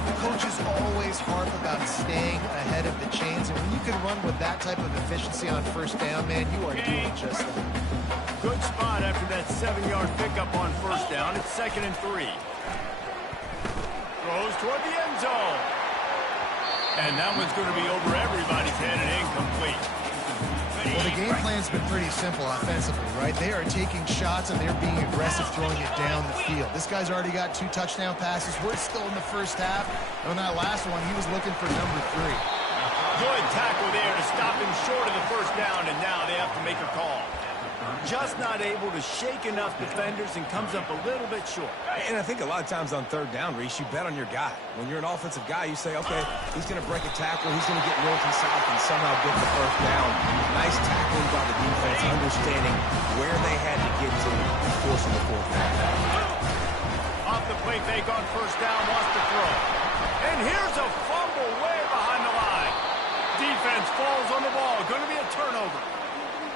The coaches always harp about staying ahead of the chains, and when you can run with that type of efficiency on 1st down, man, you are doing just that. Good spot after that 7-yard pickup on 1st down. It's 2nd and 3. Throws toward the end zone. And that one's going to be over everybody's head and incomplete. Well, the game plan's been pretty simple offensively, right? They are taking shots and they're being aggressive throwing it down the field. This guy's already got 2 touchdown passes. We're still in the first half. And on that last one, he was looking for number 3. Good tackle there to stop him short of the 1st down, and now they have to make a call. Just not able to shake enough defenders and comes up a little bit short. And I think a lot of times on 3rd down, Reese, you bet on your guy. When you're an offensive guy, you say, okay, he's going to break a tackle, he's going to get north and south and somehow get the 1st down. Nice tackling by the defense, understanding where they had to get to forcing the 4th down. Off the play fake on 1st down, wants to throw. And here's a fumble way behind the line. Defense falls on the ball. Going to be a turnover.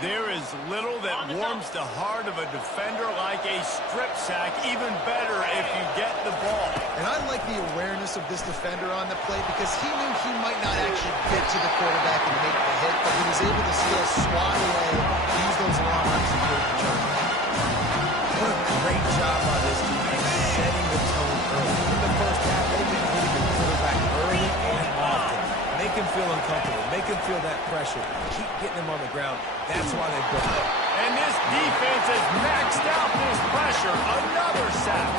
There is little that warms the heart of a defender like a strip sack. Even better if you get the ball. And I like the awareness of this defender on the play because he knew he might not actually get to the quarterback and make the hit, but he was able to still swat away, use those long arms and make the turn. What a great job by this defense setting the tone early. In the first half, they've been hitting the quarterback early and often. Make him feel uncomfortable. Make him feel that pressure. Keep getting him on the ground. That's why they've built it. And this defense has maxed out this pressure. Another sack.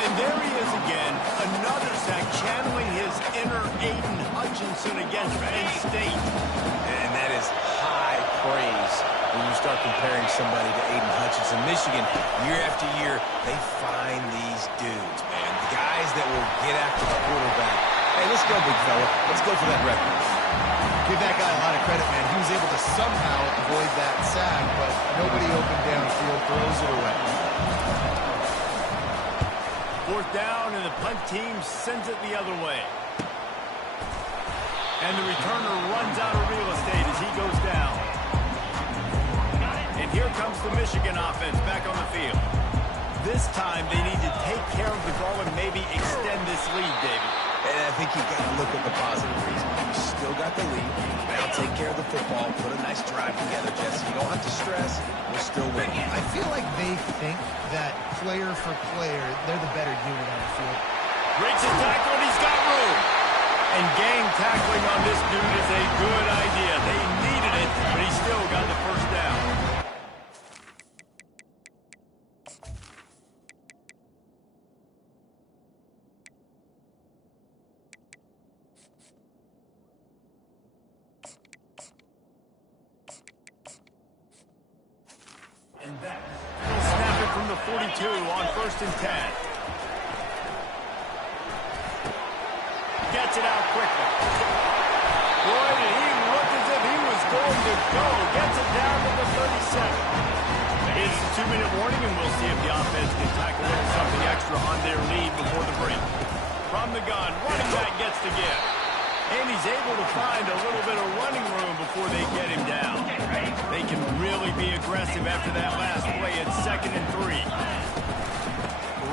And there he is again. Another sack, channeling his inner Aiden Hutchinson against Penn State. And that is high praise when you start comparing somebody to Aiden Hutchinson. Michigan, year after year, they find these dudes, man. The guys that will get after the quarterback. Hey, let's go, big fella. Let's go for that record. Give that guy a lot of credit, man. He was able to somehow avoid that sack, but nobody open downfield throws it away. 4th down, and the punt team sends it the other way. And the returner runs out of real estate as he goes down. And here comes the Michigan offense back on the field. This time they need to take care of the ball and maybe extend this lead, David. And I think you've got to look at the positive reason. You still got the lead. Now take care of the football. Put a nice drive together, Jesse. You don't have to stress. We're still winning. I feel like they think that player for player, they're the better unit on the field. Breaks his tackle, and he's got room. And gang tackling on this dude is a good idea. They needed it, but he still got the 1st down. He'll snap it from the 42 on 1st and 10. Gets it out quickly. Boy, did he look as if he was going to go. Gets it down to the 37. It's a 2-minute warning, and we'll see if the offense can tack a little something extra on their lead before the break. From the gun, running back gets the give. And he's able to find a little bit of running room before they get him down. They can really be aggressive after that last play. It's 2nd and 3.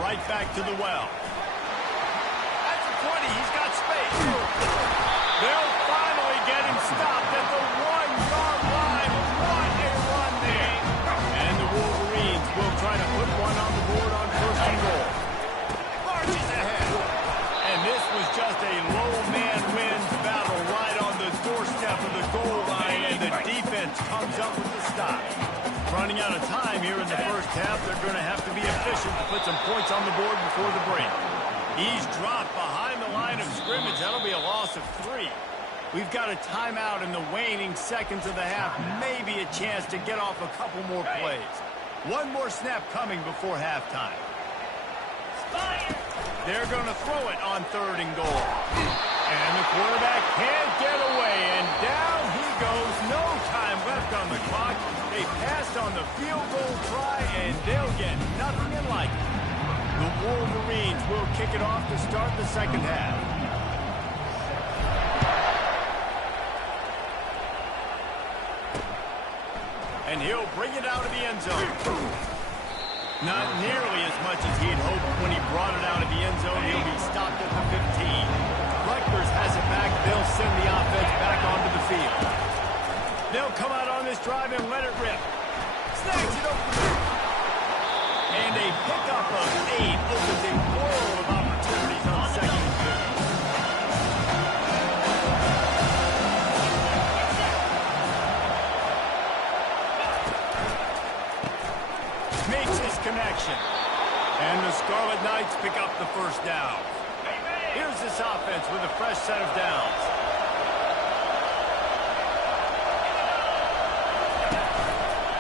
Right back to the well. At the 20, he's got space. They'll finally get him stopped at the 1-yard line. What a run there. And the Wolverines will try to put one on the board on 1st and goal. Marches ahead. And this was just a low man wins battle right on first half. They're going to have to be efficient to put some points on the board before the break. He's dropped behind the line of scrimmage. That'll be a loss of 3. We've got a timeout in the waning seconds of the half. Maybe a chance to get off a couple more plays. One more snap coming before halftime. They're going to throw it on 3rd and goal. And the quarterback can't get away, and down he goes. No time left on the clock. They passed on the field goal try, and they'll get nothing in like it. The Wolverines will kick it off to start the second half. And he'll bring it out of the end zone. Not nearly as much as he'd hoped when he brought it out of the end zone. He'll be stopped at the 15. Rutgers has it back. They'll send the offense back onto the field. They'll come out on this drive and let it rip. Snags it over the middle. And a pickup of 8 opens a world of opportunities on 2nd and 2. Makes his connection. And the Scarlet Knights pick up the first down. Here's this offense with a fresh set of downs.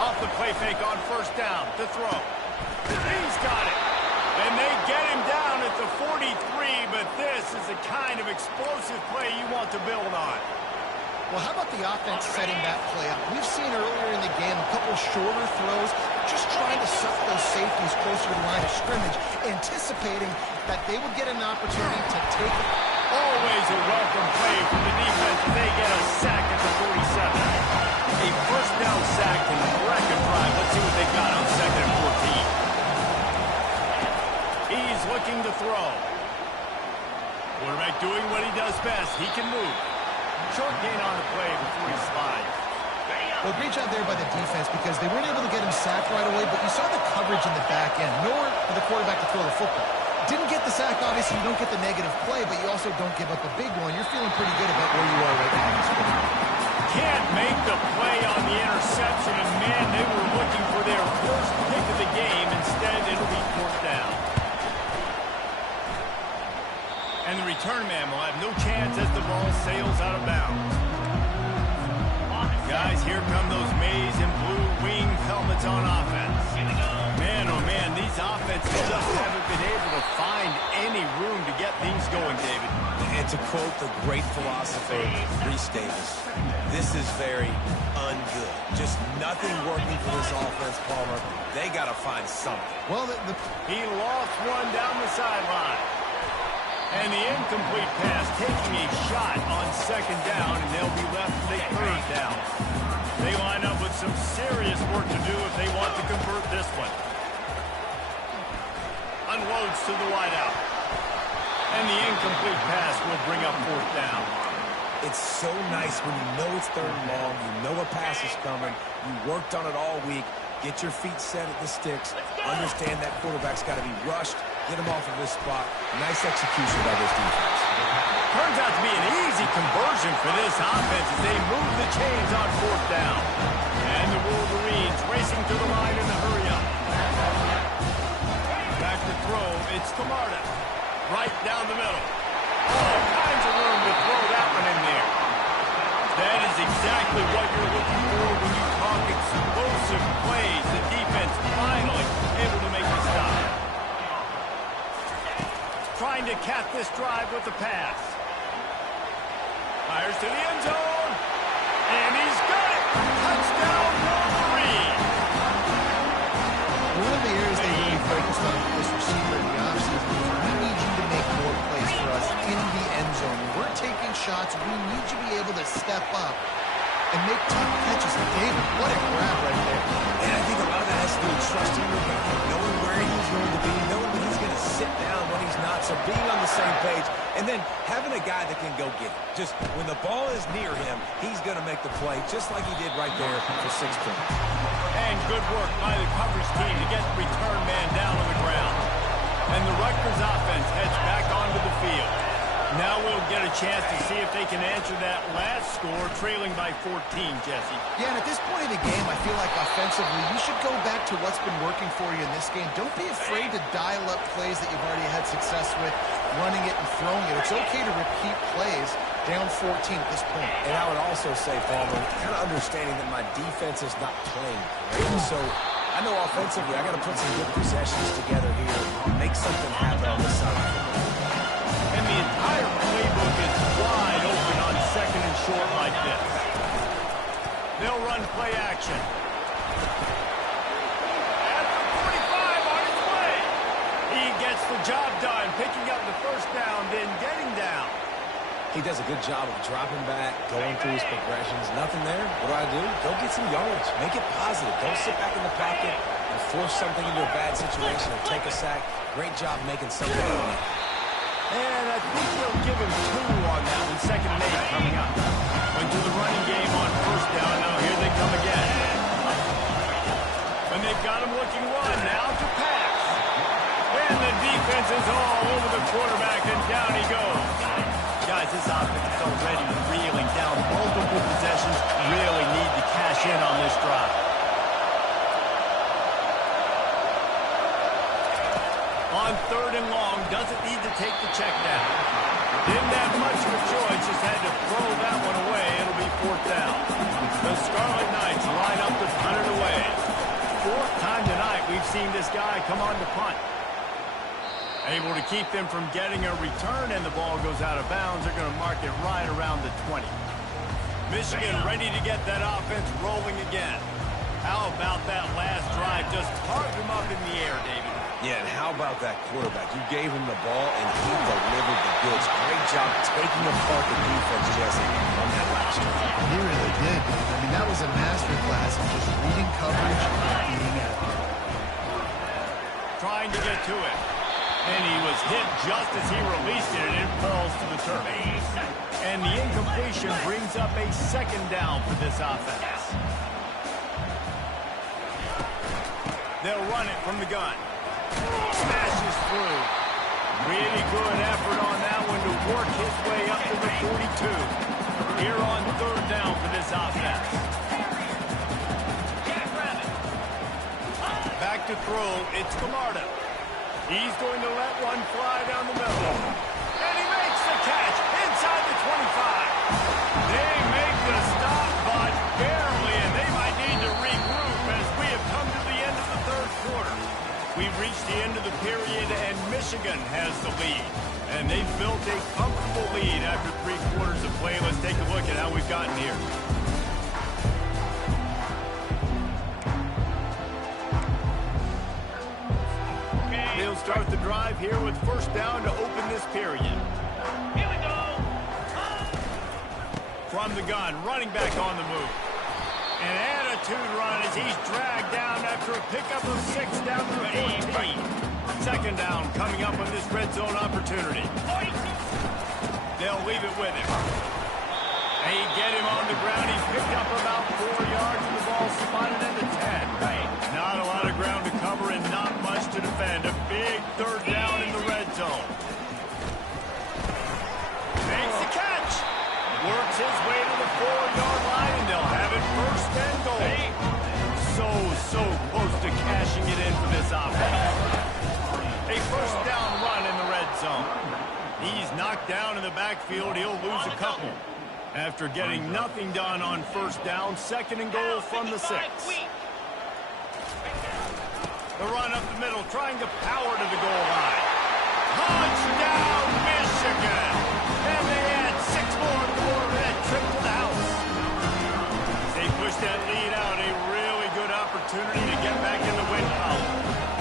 Off the play fake on first down. To throw. He's got it. And they get him down at the 43, but this is the kind of explosive play you want to build on. Well, how about the offense setting that play up? We've seen earlier in the game a couple shorter throws, just trying to suck those safeties closer to the line of scrimmage, anticipating that they would get an opportunity to take it. Always a welcome play from the defense. They get a sack at the 47. A first down sack can wreck a drive. Let's see what they got on 2nd and 14. He's looking to throw. Quarterback doing what he does best. He can move. Short gain on the play before he slides. Well, great job there by the defense because they weren't able to get him sacked right away, but you saw the coverage in the back end. Nowhere for the quarterback to throw the football. Didn't get the sack, obviously. You don't get the negative play, but you also don't give up a big one. You're feeling pretty good about where you are right now in this game. Can't make the play on the interception, and man, they were looking for their first pick of the game. Instead, it'll be 4th down. And the return man will have no chance as the ball sails out of bounds. Guys, here come those maize and blue wing helmets on offense. Man, oh man, these offenses just haven't been able to find any room to get things going, David. And to quote the great philosopher, Reese Davis, this is very ungood. Just nothing working for this offense, Palmer. They got to find something. Well, he lost one down the sideline. And the incomplete pass taking a shot on 2nd down, and they'll be left with a 3rd down. They line up with some serious work to do if they want to convert this one. Unloads to the wideout. And the incomplete pass will bring up 4th down. It's so nice when you know it's 3rd and long, you know a pass is coming, you worked on it all week, get your feet set at the sticks, understand that quarterback's got to be rushed, get him off of this spot. Nice execution by this defense. Turns out to be an easy conversion for this offense as they move the chains on 4th down. And the Wolverines racing to the line in the hurry-up. Back to throw, it's Camarda. Right down the middle. All kinds of room to throw that one in there. That is exactly what you're looking for when you talk explosive plays. The defense finally able to make the stop. Trying to cap this drive with the pass. Fires to the end zone. And he's got it. Touchdown, Wolverine. one of the areas they really focused on with this receiver in the offseason is we need you to make more plays for us in the end zone. When we're taking shots, we need you to be able to step up and make tough catches. David, what a grab right there. And I think a lot of that has to do with trusting your guy, knowing where he's going to be, knowing when he's going to sit down, when he's not, so being on the same page, and then having a guy that can go get it. Just when the ball is near him, he's going to make the play, just like he did right there for 6 points. And good work by the coverage team to get the return man down on the ground. And the Rutgers offense heads back onto the field. Now we'll get a chance to see if they can answer that last score, trailing by 14, Jesse. Yeah, and at this point in the game, I feel like offensively, you should go back to what's been working for you in this game. Don't be afraid to dial up plays that you've already had success with, running it and throwing it. It's okay to repeat plays down 14 at this point. And I would also say, Palmer, kind of understanding that my defense is not playing great. So I know offensively I got to put some good possessions together here, make something happen on this side of the ball. And the entire playbook is wide open on second and short like this. They'll run play action. At the 45 on his way. He gets the job done, picking up the first down, then getting down. He does a good job of dropping back, going through his progressions. Nothing there. What do? Go get some yardage. Make it positive. Don't sit back in the pocket and force something into a bad situation or take a sack. Great job making something out of it. And I think they'll give him 2 on that one. 2nd and 8 coming up. Went to the running game on first down. Now here they come again. And they've got him looking one. Now to pass. And the defense is all over the quarterback, and down he goes. Guys, this offense is already reeling down. Multiple possessions. Really need to cash in on this drive. On 3rd and long, doesn't need to take the check down. Didn't have much of a choice, just had to throw that one away. It'll be 4th down. The Scarlet Knights line up to punt it away. 4th time tonight we've seen this guy come on to punt. Able to keep them from getting a return, and the ball goes out of bounds. They're going to mark it right around the 20. Michigan ready to get that offense rolling again. How about that last drive? Just carved him up in the air, David. Yeah, and how about that quarterback? You gave him the ball, and he delivered the goods. Great job taking apart the defense, Jesse, on that last drive. He really did. I mean, that was a masterclass in just reading coverage and being accurate. Trying to get to it. And he was hit just as he released it, and it falls to the turf. And the incompletion brings up a 2nd down for this offense. They'll run it from the gun. Smashes through. Really good effort on that one to work his way up to the 42. Here on 3rd down for this offense. Back to throw. It's Camarda. He's going to let one fly down the middle. And he makes the catch inside the 25. They make the stop, but barely, and they might need to regroup as we have come to the end of the 3rd quarter. We've reached the end of the period, and Michigan has the lead. And they've built a comfortable lead after 3 quarters of play. Let's take a look at how we've gotten here. They'll start the drive here with 1st down to open this period. Here we go. From the gun, running back on the move. An attitude run as he's dragged down after a pickup of 6 down to the 14. 2nd down coming up on this red zone opportunity. They'll leave it with him. They get him on the ground. He's picked up about 4 yards, and the ball spotted at the 10. Not a lot of ground to cover and not much to defend. A big 3rd down in the red zone. Makes the catch. Works his way to the 4-yard line, and they'll have it 1st and goal. So close to cashing it in for this offense. A 1st down run in the red zone. He's knocked down in the backfield. He'll lose a couple. After getting nothing done on 1st down, 2nd and goal from the 6. The run up the middle, trying to power to the goal line. Touchdown, Michigan! And they add 6 more to the board with that trip to the house. They push that lead out. A really good opportunity to get back in the win column.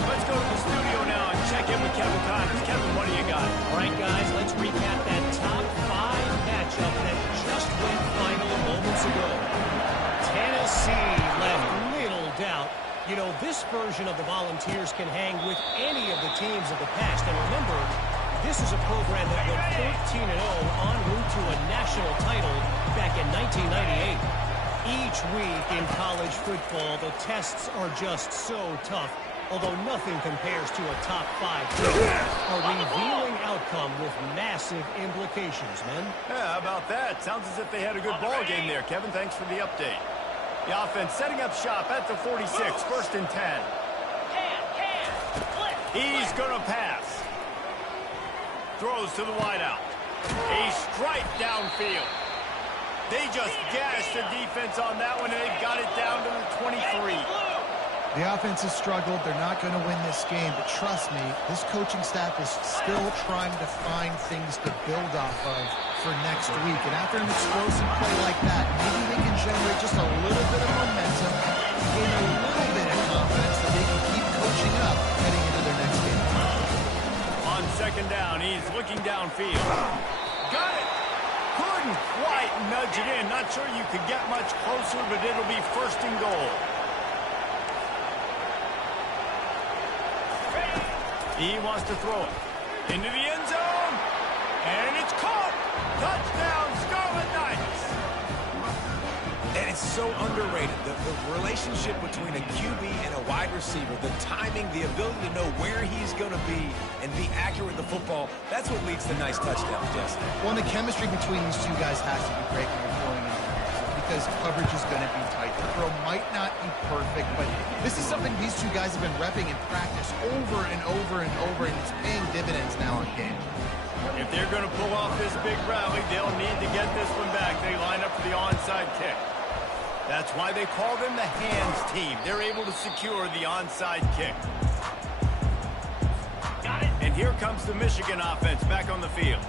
Let's go to the studio now and check in with Kevin Connors. Kevin, what do you got? All right, guys, let's recap that top 5 matchup that just went final moments ago. Tennessee left little doubt. You know, this version of the Volunteers can hang with any of the teams of the past. And remember, this is a program that went 13-0 en route to a national title back in 1998. Each week in college football, the tests are just so tough. although nothing compares to a top 5 team. A revealing outcome with massive implications, men. Yeah, how about that? Sounds as if they had a good ball game there, Kevin. Thanks for the update. The offense setting up shop at the 46, 1st and 10. He's going to pass. Throws to the wideout. A strike downfield. They just gashed the defense on that one, and they've got it down to the 23. The offense has struggled. They're not going to win this game, but trust me, this coaching staff is still trying to find things to build off of for next week. And after an explosive play like that, maybe they can generate just a little bit of momentum, gain a little bit of confidence that they can keep coaching up heading into their next game. On 2nd down, he's looking downfield. Got it! Couldn't quite nudge it in. Not sure you could get much closer, but it'll be 1st and goal. He wants to throw it into the end zone, and it's caught. Touchdown, Scarlet Knights. And it's so underrated. The relationship between a QB and a wide receiver, the timing, the ability to know where he's going to be and be accurate with the football, that's what leads to nice touchdowns, Jesse. Well, the chemistry between these two guys has to be great when you're throwing in because coverage is going to be tight. The throw might not be perfect, but this is something these two guys have been repping in practice over and over and over, and it's paying dividends now in games. If they're going to pull off this big rally, they'll need to get this one back. They line up for the onside kick. That's why they call them the hands team. They're able to secure the onside kick. Got it. And here comes the Michigan offense back on the field.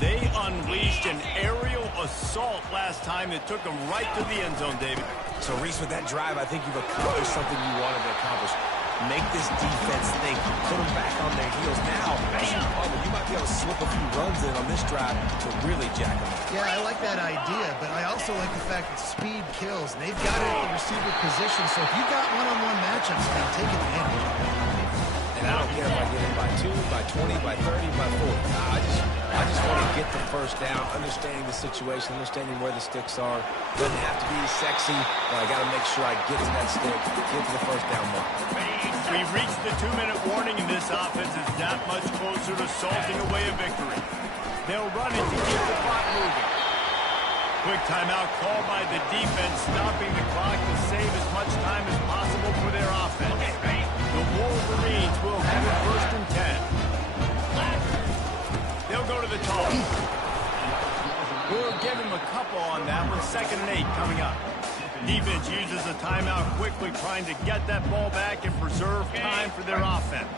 They unleashed an aerial assault last time that took them right to the end zone, David. So, Reese, with that drive, I think you've accomplished something you wanted to accomplish. Make this defense think, put them back on their heels. Now, you might be able to slip a few runs in on this drive to really jack them up. Yeah, I like that idea, but I also like the fact that speed kills. And they've got it at the receiver position, so if you've got one-on-one matchups, man, take advantage. And I don't care if I get it by 2, by 20, by 30, by 40. I just want to get the first down, understanding the situation, understanding where the sticks are. Doesn't have to be sexy, but I got to make sure I get to that stick, get to the first down mark. We've reached the 2-minute warning, and this offense is that much closer to salting away a victory. They'll run it to keep the clock moving. Quick timeout called by the defense, stopping the clock to save as much time as possible for their offense. The Wolverines will have it 1st and 10. They'll go to the toss. We'll give him a couple on that one. 2nd and 8 coming up. Defense uses a timeout quickly, trying to get that ball back and preserve time for their offense.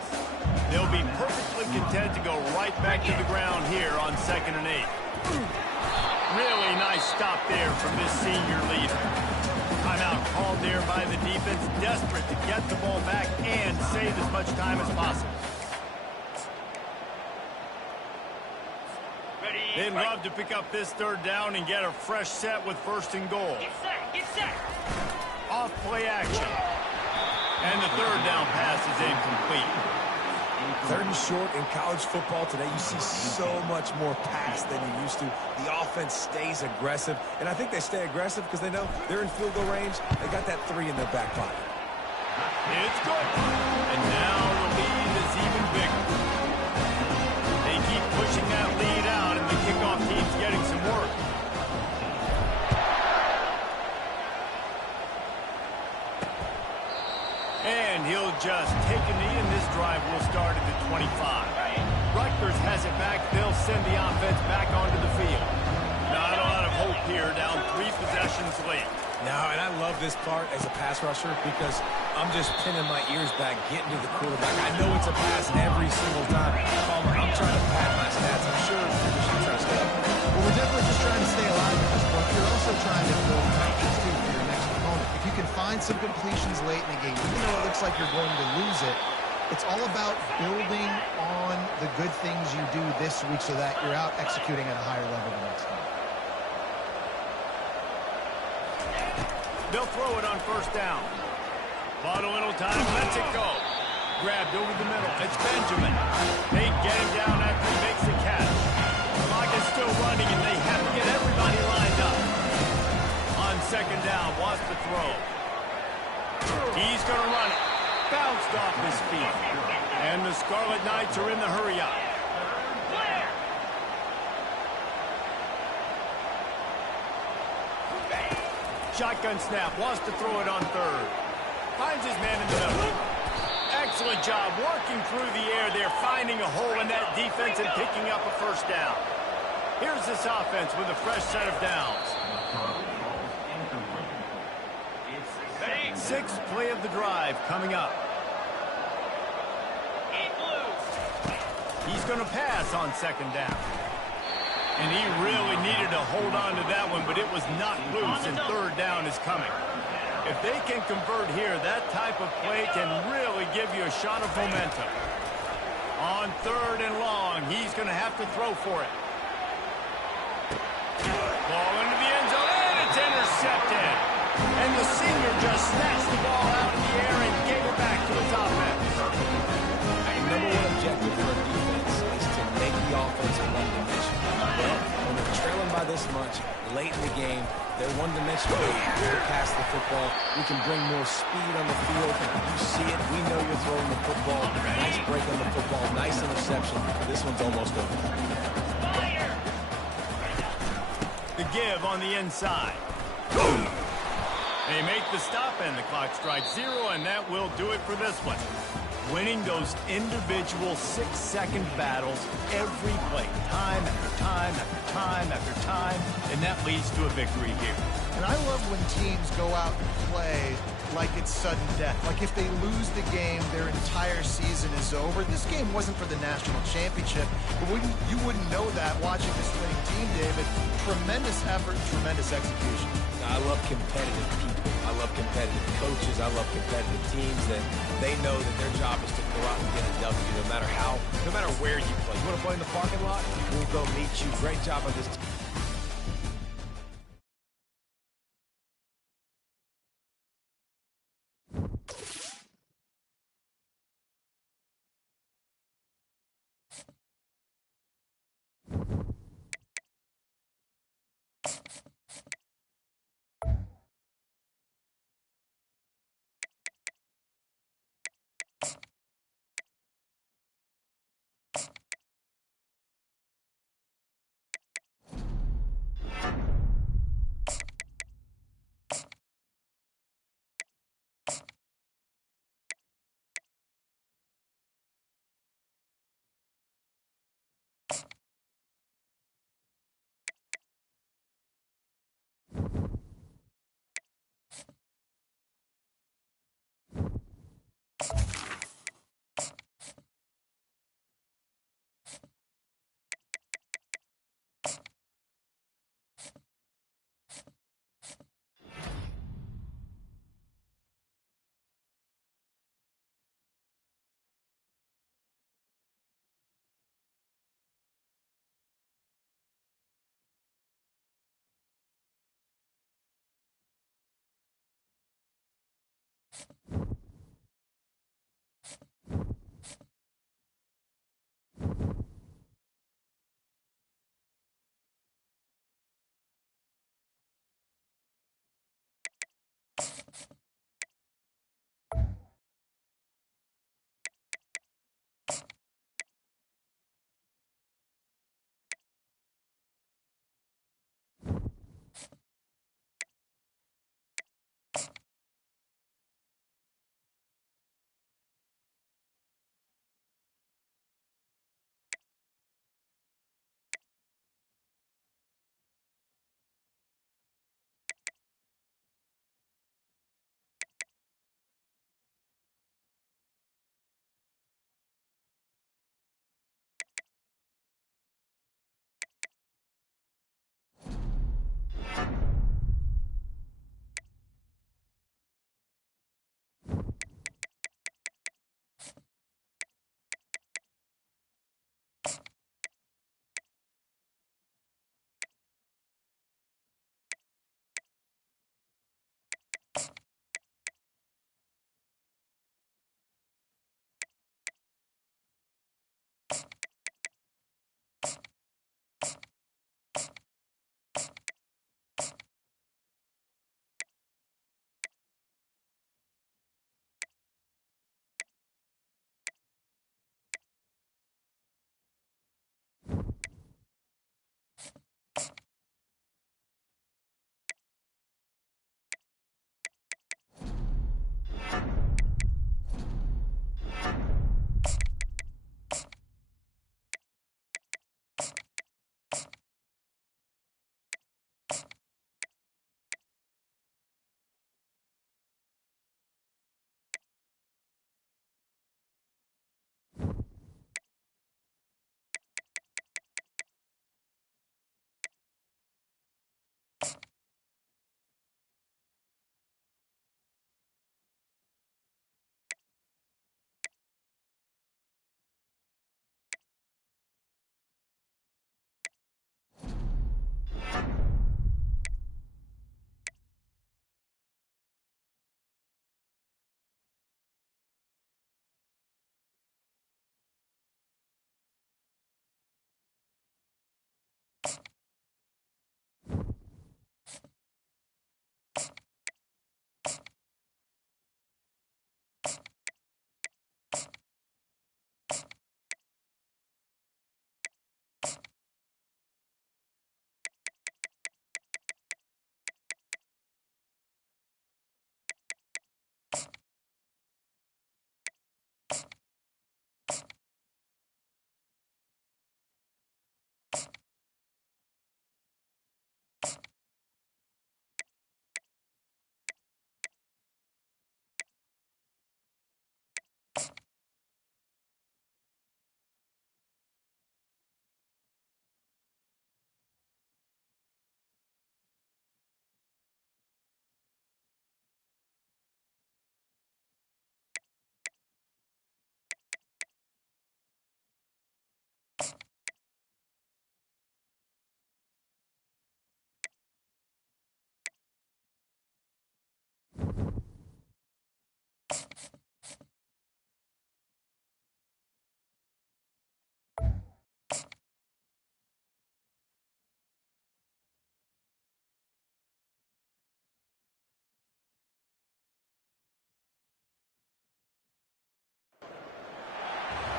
They'll be perfectly content to go right back to the ground here on 2nd and 8. Really nice stop there from this senior leader. Timeout called there by the defense, desperate to get the ball back and save as much time as possible. They'd love to pick up this 3rd down and get a fresh set with 1st and goal. Get set. Off play action. And the 3rd down pass is incomplete. 3rd and short in college football today, you see so much more pass than you used to. The offense stays aggressive, and I think they stay aggressive because they know they're in field goal range. They got that 3 in their back pocket. It's good. And now the lead is even bigger. They keep pushing that lead out, and the kickoff team's getting some work. And he'll just take a knee, and this drive will start at the 25. Rutgers has it back. They'll send the offense back onto the field. Not a lot of hope here, down 3 possessions late. No, and I love this part as a pass rusher because I'm just pinning my ears back, getting to the quarterback. I know it's a pass every single time. I'm trying to pad my stats. I'm sure you're trying to stay up. Well, we're definitely just trying to stay alive at this point. You're also trying to build confidence, too, for your next opponent. If you can find some completions late in the game, even though it looks like you're going to lose it, it's all about building on the good things you do this week so that you're out executing at a higher level the next time. They'll throw it on 1st down. Bought a little time, lets it go. Grabbed over the middle. It's Benjamin. They get him down after he makes the catch. The clock is still running, and they have to get everybody lined up. On 2nd down, wants to throw. He's going to run it. Bounced off his And the Scarlet Knights are in the hurry-up. Shotgun snap, wants to throw it on third. Finds his man in the middle. Excellent job working through the air there, finding a hole in that defense and picking up a first down. Here's this offense with a fresh set of downs. Sixth play of the drive coming up. He's going to pass on second down. And he really needed to hold on to that one, but it was not loose, and third down is coming. If they can convert here, that type of play can really give you a shot of momentum. On third and long, he's going to have to throw for it. Ball into the end zone, and it's intercepted. And the senior just snatched the ball out in the air and gave it back to his offense. The number one objective for a defense is to make the offense one-dimensional. Well, when they're trailing by this much, late in the game, they're one-dimensional. We can pass the football. We can bring more speed on the field. You see it. We know you're throwing the football. Nice break on the football. Nice interception. This one's almost over. The give on the inside. They make the stop, and the clock strikes 0, and that will do it for this one. Winning those individual 6-second battles every play, time after time after time after time, and that leads to a victory here. And I love when teams go out and play like it's sudden death. Like if they lose the game, their entire season is over. This game wasn't for the national championship, but you wouldn't know that watching this winning team, David. Tremendous effort, tremendous execution. I love competitive people. I love competitive coaches. I love competitive teams that they know that their job is to go out and get a W no matter where you play. You want to play in the parking lot? We'll go meet you. Great job on this team.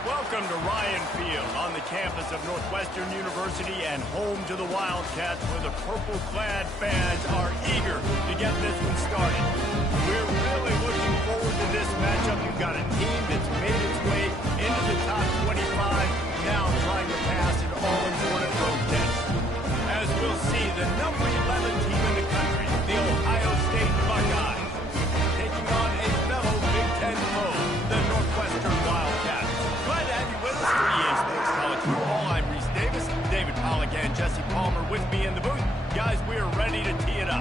Welcome to Ryan Field on the campus of Northwestern University and home to the Wildcats, where the purple-clad fans are eager to get this one started. We're really looking forward to this matchup. You've got a team that's made its way into the top 25, now trying to pass an all-important road test. As we'll see, the number 11 team in the country, the Ohio State Buckeyes, taking on a fellow Big Ten foe, the Northwestern Wildcats. Glad to have you with us for EA Sports College Football. I'm Reese Davis, David Pollack, and Jesse Palmer with me in the booth. Guys, we are ready to tee it up.